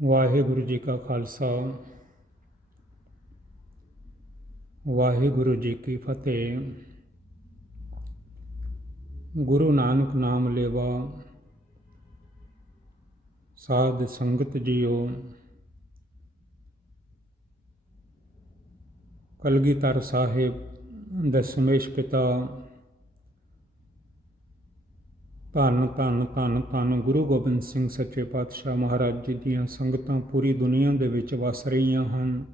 ਵਾਹਿਗੁਰੂ ਜੀ ਕਾ ਖਾਲਸਾ ਵਾਹਿਗੁਰੂ ਜੀ ਕੀ ਫਤਿਹ। ਗੁਰੂ ਨਾਨਕ ਨਾਮ ਲੇਵਾ ਸਾਧ ਸੰਗਤ ਜੀਓ। ਕਲਗੀਧਰ ਸਾਹਿਬ ਦਸਮੇਸ਼ ਪਿਤਾ ਧੰਨ ਧੰਨ ਧੰਨ ਧੰਨ ਗੁਰੂ ਗੋਬਿੰਦ ਸਿੰਘ ਸੱਚੇ ਪਾਤਸ਼ਾਹ ਮਹਾਰਾਜ ਜੀ ਦੀਆਂ ਸੰਗਤਾਂ ਪੂਰੀ ਦੁਨੀਆ ਦੇ ਵਿੱਚ ਵਸ ਰਹੀਆਂ ਹਨ।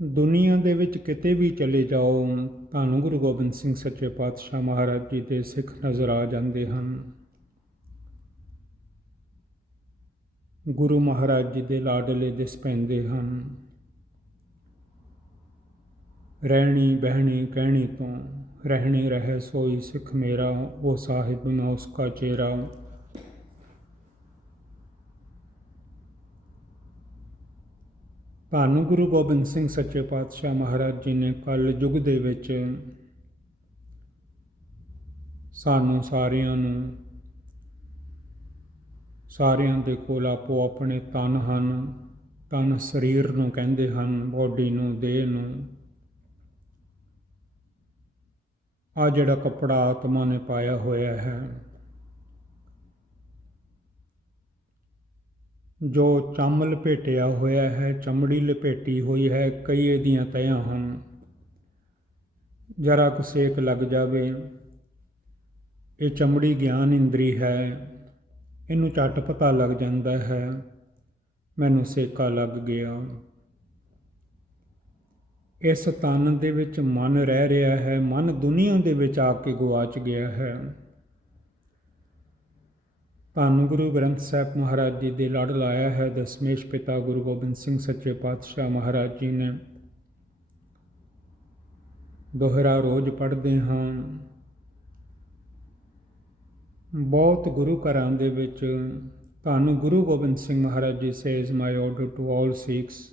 ਦੁਨੀਆ ਦੇ ਵਿੱਚ ਕਿਤੇ ਵੀ ਚਲੇ ਜਾਓ, ਧੰਨ ਗੁਰੂ ਗੋਬਿੰਦ ਸਿੰਘ ਸੱਚੇ ਪਾਤਸ਼ਾਹ ਮਹਾਰਾਜ ਜੀ ਦੇ ਸਿੱਖ ਨਜ਼ਰ ਆ ਜਾਂਦੇ ਹਨ। ਗੁਰੂ ਮਹਾਰਾਜ ਜੀ ਦੇ ਲਾਡਲੇ ਦਿਸ ਪੈਂਦੇ ਹਨ। ਰਹਿਣੀ ਬਹਿਣੀ ਕਹਿਣੀ ਤੋਂ ਰਹਿਣੀ ਰਹਿ ਸੋਈ ਸਿੱਖ ਮੇਰਾ, ਉਹ ਸਾਹਿਬ ਮੈਂ ਉਸਕਾ ਚੇਰਾ। ਧੰਨ ਗੁਰੂ ਗੋਬਿੰਦ ਸਿੰਘ ਸੱਚੇ ਪਾਤਸ਼ਾਹ ਮਹਾਰਾਜ ਜੀ ਨੇ ਕਲ ਯੁੱਗ ਦੇ ਵਿੱਚ ਸਾਨੂੰ ਸਾਰਿਆਂ ਦੇ ਕੋਲ ਆਪੋ ਆਪਣੇ ਤਨ ਹਨ। ਤਨ ਸਰੀਰ ਨੂੰ ਕਹਿੰਦੇ ਹਨ, ਬੋਡੀ ਨੂੰ, ਦੇਹ ਨੂੰ। ਆ ਜਿਹੜਾ ਕੱਪੜਾ ਆਤਮਾ ਨੇ ਪਾਇਆ ਹੋਇਆ ਹੈ, ਜੋ ਚੰਮ ਲਪੇਟਿਆ ਹੋਇਆ ਹੈ, ਚਮੜੀ ਲਪੇਟੀ ਹੋਈ ਹੈ, ਕਈ ਇਹਦੀਆਂ ਤਹਿਆਂ ਹਨ। ਜਰਾ ਕੁ ਸੇਕ ਲੱਗ ਜਾਵੇ, ਇਹ ਚਮੜੀ ਗਿਆਨ ਇੰਦਰੀ ਹੈ, ਇਹਨੂੰ ਝੱਟ ਪਤਾ ਲੱਗ ਜਾਂਦਾ ਹੈ ਮੈਨੂੰ ਸੇਕਾ ਲੱਗ ਗਿਆ। ਇਸ ਤਨ ਦੇ ਵਿੱਚ ਮਨ ਰਹਿ ਰਿਹਾ ਹੈ, ਮਨ ਦੁਨੀਆ ਦੇ ਵਿੱਚ ਆ ਕੇ ਗੁਆਚ ਗਿਆ ਹੈ। ਧੰਨ ਗੁਰੂ ਗ੍ਰੰਥ ਸਾਹਿਬ ਮਹਾਰਾਜ ਜੀ ਦੇ ਲੜ ਲਾਇਆ ਹੈ ਦਸਮੇਸ਼ ਪਿਤਾ ਗੁਰੂ ਗੋਬਿੰਦ ਸਿੰਘ ਸੱਚੇ ਪਾਤਸ਼ਾਹ ਮਹਾਰਾਜ ਜੀ ਨੇ। ਦੋਹਰਾ ਰੋਜ਼ ਪੜ੍ਹਦੇ ਹਾਂ। ਬਹੁਤ ਗੁਰੂ ਘਰਾਂ ਦੇ ਵਿੱਚ ਧੰਨ Guru Gobind Singh Maharaj ji says my order to all Sikhs,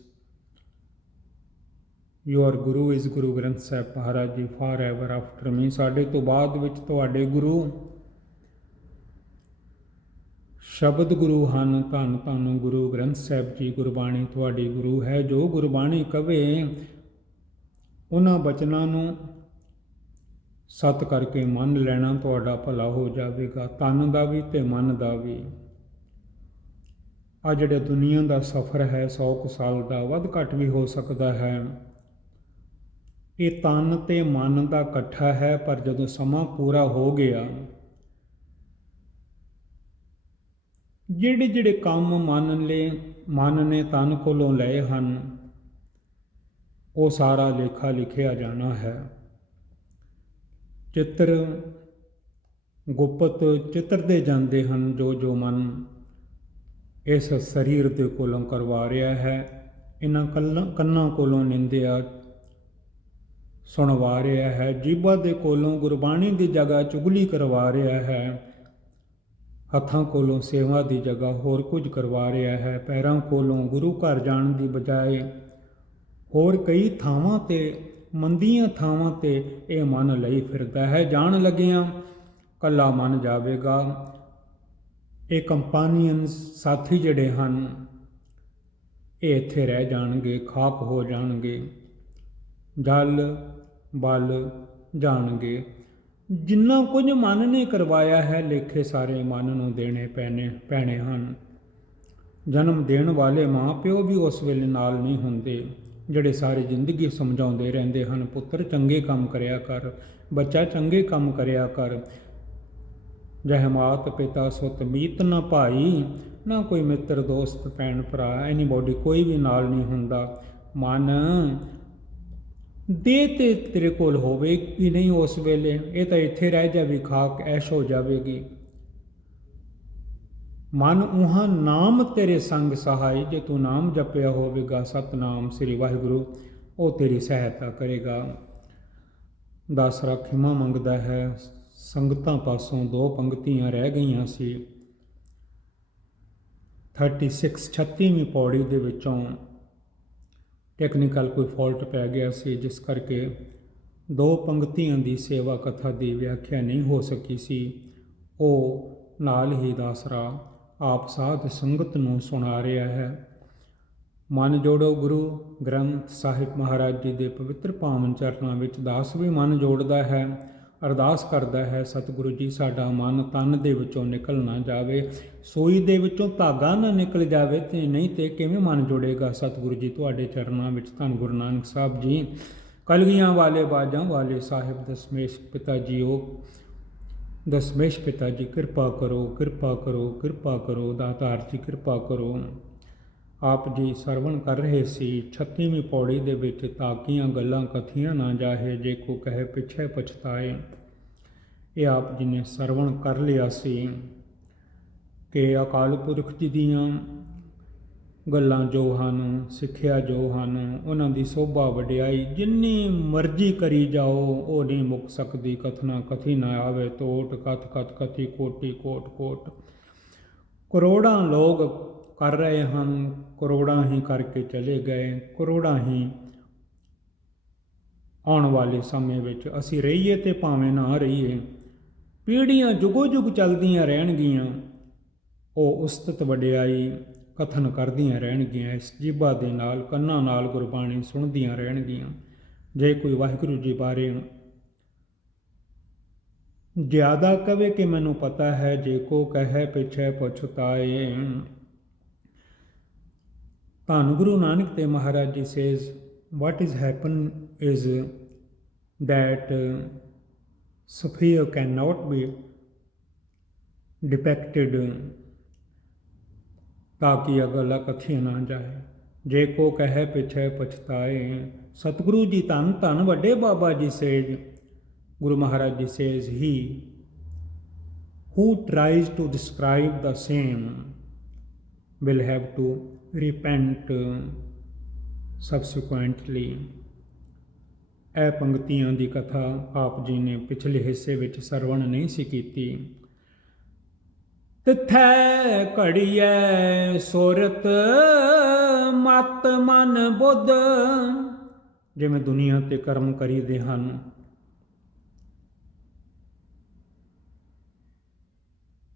your Guru is Guru Granth Sahib Maharaj ji for ever after ਮੀ। ਸਾਡੇ ਤੋਂ ਬਾਅਦ ਵਿੱਚ ਤੁਹਾਡੇ ਗੁਰੂ ਸ਼ਬਦ ਗੁਰੂ ਹਨ। ਧੰਨ ਧੰਨ ਗੁਰੂ ਗ੍ਰੰਥ ਸਾਹਿਬ ਜੀ, ਗੁਰਬਾਣੀ ਤੁਹਾਡੀ ਗੁਰੂ ਹੈ। ਜੋ ਗੁਰਬਾਣੀ ਕਵੇ ਉਹਨਾਂ ਬਚਨਾਂ ਨੂੰ ਸਤ ਕਰਕੇ ਮੰਨ ਲੈਣਾ, ਤੁਹਾਡਾ ਭਲਾ ਹੋ ਜਾਵੇਗਾ, ਤਨ ਦਾ ਵੀ ਤੇ ਮਨ ਦਾ ਵੀ। ਆ ਜਿਹੜੇ ਦੁਨੀਆ ਦਾ ਸਫ਼ਰ ਹੈ 100 ਕੁ ਸਾਲ ਦਾ, ਵੱਧ ਘੱਟ ਵੀ ਹੋ ਸਕਦਾ ਹੈ, ਇਹ ਤਨ ਤੇ ਮਨ ਦਾ ਇਕੱਠਾ ਹੈ। ਪਰ ਜਦੋਂ ਸਮਾਂ ਪੂਰਾ ਹੋ ਗਿਆ, ਜਿਹੜੇ ਕੰਮ ਮਨ ਨੇ ਤਨ ਕੋਲੋਂ ਲਏ ਹਨ, ਉਹ ਸਾਰਾ ਲੇਖਾ ਲਿਖਿਆ ਜਾਣਾ ਹੈ। ਚਿੱਤਰ ਗੁਪਤ ਚਿੱਤਰਦੇ ਜਾਂਦੇ ਹਨ ਜੋ ਮਨ ਇਸ ਸਰੀਰ ਦੇ ਕੋਲੋਂ ਕਰਵਾ ਰਿਹਾ ਹੈ। ਇਹਨਾਂ ਕੰਨਾਂ ਕੋਲੋਂ ਨਿੰਦਿਆ ਸੁਣਵਾ ਰਿਹਾ ਹੈ, ਜੀਭਾਂ ਦੇ ਕੋਲੋਂ ਗੁਰਬਾਣੀ ਦੀ ਜਗ੍ਹਾ ਚੁਗਲੀ ਕਰਵਾ ਰਿਹਾ ਹੈ, ਹੱਥਾਂ ਕੋਲੋਂ ਸੇਵਾ ਦੀ ਜਗ੍ਹਾ ਹੋਰ ਕੁਝ ਕਰਵਾ ਰਿਹਾ ਹੈ, ਪੈਰਾਂ ਕੋਲੋਂ ਗੁਰੂ ਘਰ ਜਾਣ ਦੀ ਬਜਾਏ ਹੋਰ ਕਈ ਥਾਵਾਂ ਤੇ, ਮੰਦੀਆਂ ਥਾਵਾਂ ਤੇ ਇਹ ਮਨ ਲਈ ਫਿਰਦਾ ਹੈ। ਜਾਣ ਲੱਗਿਆਂ ਕੱਲਾ ਮਨ ਜਾਵੇਗਾ। ਇਹ ਕੰਪਾਨੀਅਨ ਸਾਥੀ ਜਿਹੜੇ ਹਨ, ਇਹ ਇੱਥੇ ਰਹਿ ਜਾਣਗੇ, ਖਾਕ ਹੋ ਜਾਣਗੇ, ਜਲ ਬਲ ਜਾਣਗੇ। ਜਿੰਨਾ ਕੁਝ ਮਨ ਨੇ ਕਰਵਾਇਆ ਹੈ, ਲੇਖੇ ਸਾਰੇ ਮਨ ਨੂੰ ਦੇਣੇ ਪੈਣੇ ਹਨ। ਜਨਮ ਦੇਣ ਵਾਲੇ ਮਾਂ ਪਿਓ ਵੀ ਉਸ ਵੇਲੇ ਨਾਲ ਨਹੀਂ ਹੁੰਦੇ, ਜਿਹੜੇ ਸਾਰੀ ਜ਼ਿੰਦਗੀ ਸਮਝਾਉਂਦੇ ਰਹਿੰਦੇ ਹਨ, ਪੁੱਤਰ ਚੰਗੇ ਕੰਮ ਕਰਿਆ ਕਰ, ਬੱਚਾ ਚੰਗੇ ਕੰਮ ਕਰਿਆ ਕਰ। ਜਹ ਮਾਤ ਪਿਤਾ ਸੁਤ ਮੀਤ ਨਾ ਭਾਈ, ਨਾ ਕੋਈ ਮਿੱਤਰ ਦੋਸਤ ਭੈਣ ਭਰਾ, ਐਨੀਬੋਡੀ ਕੋਈ ਵੀ ਨਾਲ ਨਹੀਂ ਹੁੰਦਾ। ਮਨ ਦੇ ਤੇ ਤੇਰੇ ਕੋਲ ਹੋਵੇ ਕਿ ਨਹੀਂ ਉਸ ਵੇਲੇ, ਇਹ ਤਾਂ ਇੱਥੇ ਰਹਿ ਜਾਵੇ, ਖਾਕ ਐਸ਼ ਹੋ ਜਾਵੇਗੀ। ਮਨ ਉਹਾਂ ਨਾਮ ਤੇਰੇ ਸੰਗ ਸਹਾਈ, ਜੇ ਤੂੰ ਨਾਮ ਜਪਿਆ ਹੋਵੇਗਾ ਸਤਨਾਮ ਸ੍ਰੀ ਵਾਹਿਗੁਰੂ, ਉਹ ਤੇਰੀ ਸਹਾਇਤਾ ਕਰੇਗਾ। ਦਾਸਰਾ ਖਿਮਾ ਮੰਗਦਾ ਹੈ। ਸੰਗਤਾਂ ਪਾਸੋਂ 2 ਪੰਕਤੀਆਂ ਰਹਿ ਗਈਆਂ ਸੀ। 36ਵੀਂ ਪੌੜੀ ਦੇ ਵਿੱਚੋਂ ਟੈਕਨੀਕਲ ਕੋਈ ਫਾਲਟ ਪੈ ਗਿਆ ਸੀ, ਜਿਸ ਕਰਕੇ 2 ਪੰਕਤੀਆਂ ਦੀ ਸੇਵਾ ਕਥਾ ਦੀ ਵਿਆਖਿਆ ਨਹੀਂ ਹੋ ਸਕੀ ਸੀ। ਉਹ ਨਾਲ ਹੀ ਦਾਸਰਾ ਆਪ ਸਾਧ ਸੰਗਤ ਨੂੰ ਸੁਣਾ ਰਿਹਾ ਹੈ। ਮਨ ਜੋੜੋ ਗੁਰੂ ਗ੍ਰੰਥ ਸਾਹਿਬ ਮਹਾਰਾਜ ਜੀ ਦੇ ਪਵਿੱਤਰ ਪਾਵਨ ਚਰਨਾਂ ਵਿੱਚ ਦਾਸ ਵੀ ਮਨ ਜੋੜਦਾ ਹੈ, ਅਰਦਾਸ ਕਰਦਾ ਹੈ, ਸਤਿਗੁਰੂ ਜੀ ਸਾਡਾ ਮਨ ਤਨ ਦੇ ਵਿੱਚੋਂ ਨਿਕਲ ਨਾ ਜਾਵੇ, ਸੂਈ ਦੇ ਵਿੱਚੋਂ ਧਾਗਾ ਨਾ ਨਿਕਲ ਜਾਵੇ, ਤੇ ਨਹੀਂ ਤੇ ਕਿਵੇਂ ਮਨ ਜੁੜੇਗਾ ਸਤਿਗੁਰੂ ਜੀ ਤੁਹਾਡੇ ਚਰਨਾਂ ਵਿੱਚ। ਧੰਨ ਗੁਰੂ ਨਾਨਕ ਸਾਹਿਬ ਜੀ ਕਲਗੀਆਂ ਵਾਲੇ ਬਾਜਾਂ ਵਾਲੇ ਸਾਹਿਬ ਦਸਮੇਸ਼ ਪਿਤਾ ਜੀਓ, ਦਸਮੇਸ਼ ਪਿਤਾ ਜੀ ਕਿਰਪਾ ਕਰੋ, ਕਿਰਪਾ ਕਰੋ, ਕਿਰਪਾ ਕਰੋ, ਦਾਤਾਰ ਜੀ ਕਿਰਪਾ ਕਰੋ। ਆਪ ਜੀ ਸਰਵਣ ਕਰ ਰਹੇ ਸੀ 36ਵੀਂ ਪੌੜੀ ਦੇ ਵਿੱਚ, ਤਾਕੀਆਂ ਗੱਲਾਂ ਕਥੀਆਂ ਨਾ ਜਾਹੇ, ਜੇ ਕੋ ਕਹੇ ਪਿੱਛੇ ਪਛਤਾਏ। ਇਹ ਆਪ ਜੀ ਨੇ ਸਰਵਣ ਕਰ ਲਿਆ ਸੀ ਕਿ ਅਕਾਲ ਪੁਰਖ ਜੀ ਦੀਆਂ ਗੱਲਾਂ ਜੋ ਹਨ, ਸਿੱਖਿਆ ਜੋ ਹਨ, ਉਹਨਾਂ ਦੀ ਸੋਭਾ ਵਡਿਆਈ ਜਿੰਨੀ ਮਰਜ਼ੀ ਕਰੀ ਜਾਓ ਉਹ ਨਹੀਂ ਮੁੱਕ ਸਕਦੀ। ਕਥਨਾ ਕਥੀ ਨਾ ਆਵੇ ਤੋਟ, ਕਥ ਕਥ ਕਥੀ ਕੋਟੀ ਕੋਟ ਕੋਟ। ਕਰੋੜਾਂ ਲੋਕ ਕਰ ਰਹੇ ਹਨ, ਕਰੋੜਾਂ ਹੀ ਕਰਕੇ ਚਲੇ ਗਏ, ਕਰੋੜਾਂ ਹੀ ਆਉਣ ਵਾਲੇ ਸਮੇਂ ਵਿੱਚ ਅਸੀਂ ਰਹੀਏ ਤੇ ਭਾਵੇਂ ਨਾ ਰਹੀਏ, ਪੀੜ੍ਹੀਆਂ ਜੁਗੋ ਜੁਗ ਚੱਲਦੀਆਂ ਰਹਿਣਗੀਆਂ, ਉਹ ਉਸਤਤ ਵਡਿਆਈ ਕਥਨ ਕਰਦੀਆਂ ਰਹਿਣਗੀਆਂ, ਇਸ ਜੀਭਾ ਦੇ ਨਾਲ, ਕੰਨਾਂ ਨਾਲ ਗੁਰਬਾਣੀ ਸੁਣਦੀਆਂ ਰਹਿਣਗੀਆਂ। ਜੇ ਕੋਈ ਵਾਹਿਗੁਰੂ ਜੀ ਬਾਰੇ ਜ਼ਿਆਦਾ ਕਵੇ ਕਿ ਮੈਨੂੰ ਪਤਾ ਹੈ, ਜੇ ਕੋ ਕਹੇ ਪਿੱਛੇ ਪਛਤਾਏ। ਧੰਨ Guru Nanak Dev Maharaj ji says what is happen is that sphere cannot be depicted, ताकि अगला कथी ना जाए। जे को कहे पिछे पछताए। सतगुरु जी धन धन वड्डे बाबा जी says, Guru Maharaj ji says he who tries to describe the same will have to repent subsequently। ਇਹ ਪੰਕਤੀਆਂ ਦੀ ਕਥਾ ਆਪ ਜੀ ਨੇ ਪਿਛਲੇ ਹਿੱਸੇ ਵਿੱਚ ਸਰਵਣ ਨਹੀਂ ਸੀ ਕੀਤੀ। ਤਿੱਥੈ ਘੜੀਐ ਸੁਰਤ ਮਤ ਮਨ ਬੁੱਧ, ਜਿਵੇਂ ਦੁਨੀਆ ਤੇ ਕਰਮ ਕਰੀਦੇ ਹਨ,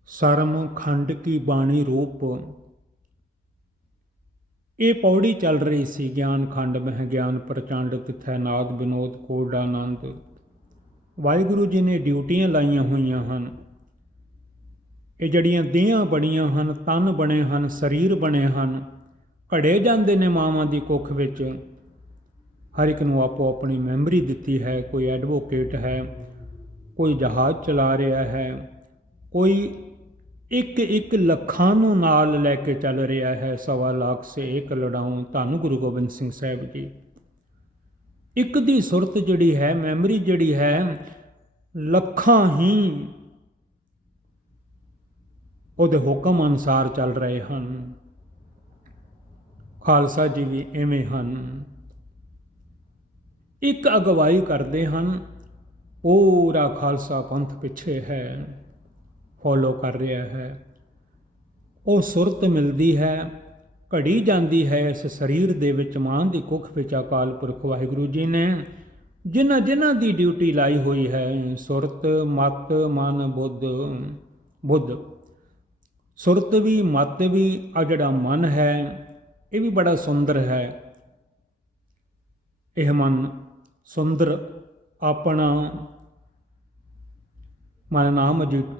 ਸਰਮ ਖੰਡ ਕੀ ਬਾਣੀ ਰੂਪ। ਇਹ ਪੌੜੀ ਚੱਲ ਰਹੀ ਸੀ, ਗਿਆਨ ਖੰਡ ਮਹਿ ਗਿਆਨ ਪ੍ਰਚੰਡ, ਤਿੱਥੈ ਨਾਦ ਵਿਨੋਦ ਕੋਡ ਆਨੰਦ। ਵਾਹਿਗੁਰੂ ਜੀ ਨੇ ਡਿਊਟੀਆਂ ਲਾਈਆਂ ਹੋਈਆਂ ਹਨ। ਇਹ ਜਿਹੜੀਆਂ ਦੇਹਾਂ ਬਣੀਆਂ ਹਨ, ਤਨ ਬਣੇ ਹਨ, ਸਰੀਰ ਬਣੇ ਹਨ, ਘੜੇ ਜਾਂਦੇ ਨੇ ਮਾਵਾਂ ਦੀ ਕੁੱਖ ਵਿੱਚ। ਹਰ ਇੱਕ ਨੂੰ ਆਪੋ ਆਪਣੀ ਮੈਮਰੀ ਦਿੱਤੀ ਹੈ। ਕੋਈ ਐਡਵੋਕੇਟ ਹੈ, ਕੋਈ ਜਹਾਜ਼ ਚਲਾ ਰਿਹਾ ਹੈ, ਕੋਈ ਇੱਕ ਇੱਕ ਲੱਖਾਂ ਨੂੰ ਨਾਲ ਲੈ ਕੇ ਚੱਲ ਰਿਹਾ ਹੈ। 1.25 ਲੱਖ ਸੇ ਇੱਕ ਲੜਾਊਂ। ਧੰਨ ਗੁਰੂ ਗੋਬਿੰਦ ਸਿੰਘ ਸਾਹਿਬ ਜੀ। ਇੱਕ ਦੀ ਸੁਰਤ ਜਿਹੜੀ ਹੈ, ਮੈਮਰੀ ਜਿਹੜੀ ਹੈ, ਲੱਖਾਂ ਹੀ ਉਹਦੇ ਹੁਕਮ ਅਨੁਸਾਰ ਚੱਲ ਰਹੇ ਹਨ। ਖਾਲਸਾ ਜੀ ਵੀ ਐਵੇਂ ਹਨ, ਇੱਕ ਅਗਵਾਈ ਕਰਦੇ ਹਨ, ਪੂਰਾ ਖਾਲਸਾ ਪੰਥ ਪਿੱਛੇ ਹੈ, ਫੋਲੋ ਕਰ ਰਿਹਾ ਹੈ। ਉਹ ਸੁਰਤ ਮਿਲਦੀ ਹੈ, ਘੜੀ ਜਾਂਦੀ ਹੈ ਇਸ ਸਰੀਰ ਦੇ ਵਿੱਚ, ਮਾਂ ਦੀ ਕੁੱਖ ਵਿੱਚ। ਅਕਾਲ ਪੁਰਖ ਵਾਹਿਗੁਰੂ ਜੀ ਨੇ ਜਿਨ੍ਹਾਂ ਜਿਨ੍ਹਾਂ ਦੀ ਡਿਊਟੀ ਲਾਈ ਹੋਈ ਹੈ, ਸੁਰਤ ਮਤ ਮਨ ਬੁੱਧ। ਬੁੱਧ ਸੁਰਤ ਵੀ, ਮਤ ਵੀ, ਆ ਜਿਹੜਾ ਮਨ ਹੈ ਇਹ ਵੀ ਬੜਾ ਸੁੰਦਰ ਹੈ। ਇਹ ਮਨ ਸੁੰਦਰ ਆਪਣਾ ਮਨ ਨਾ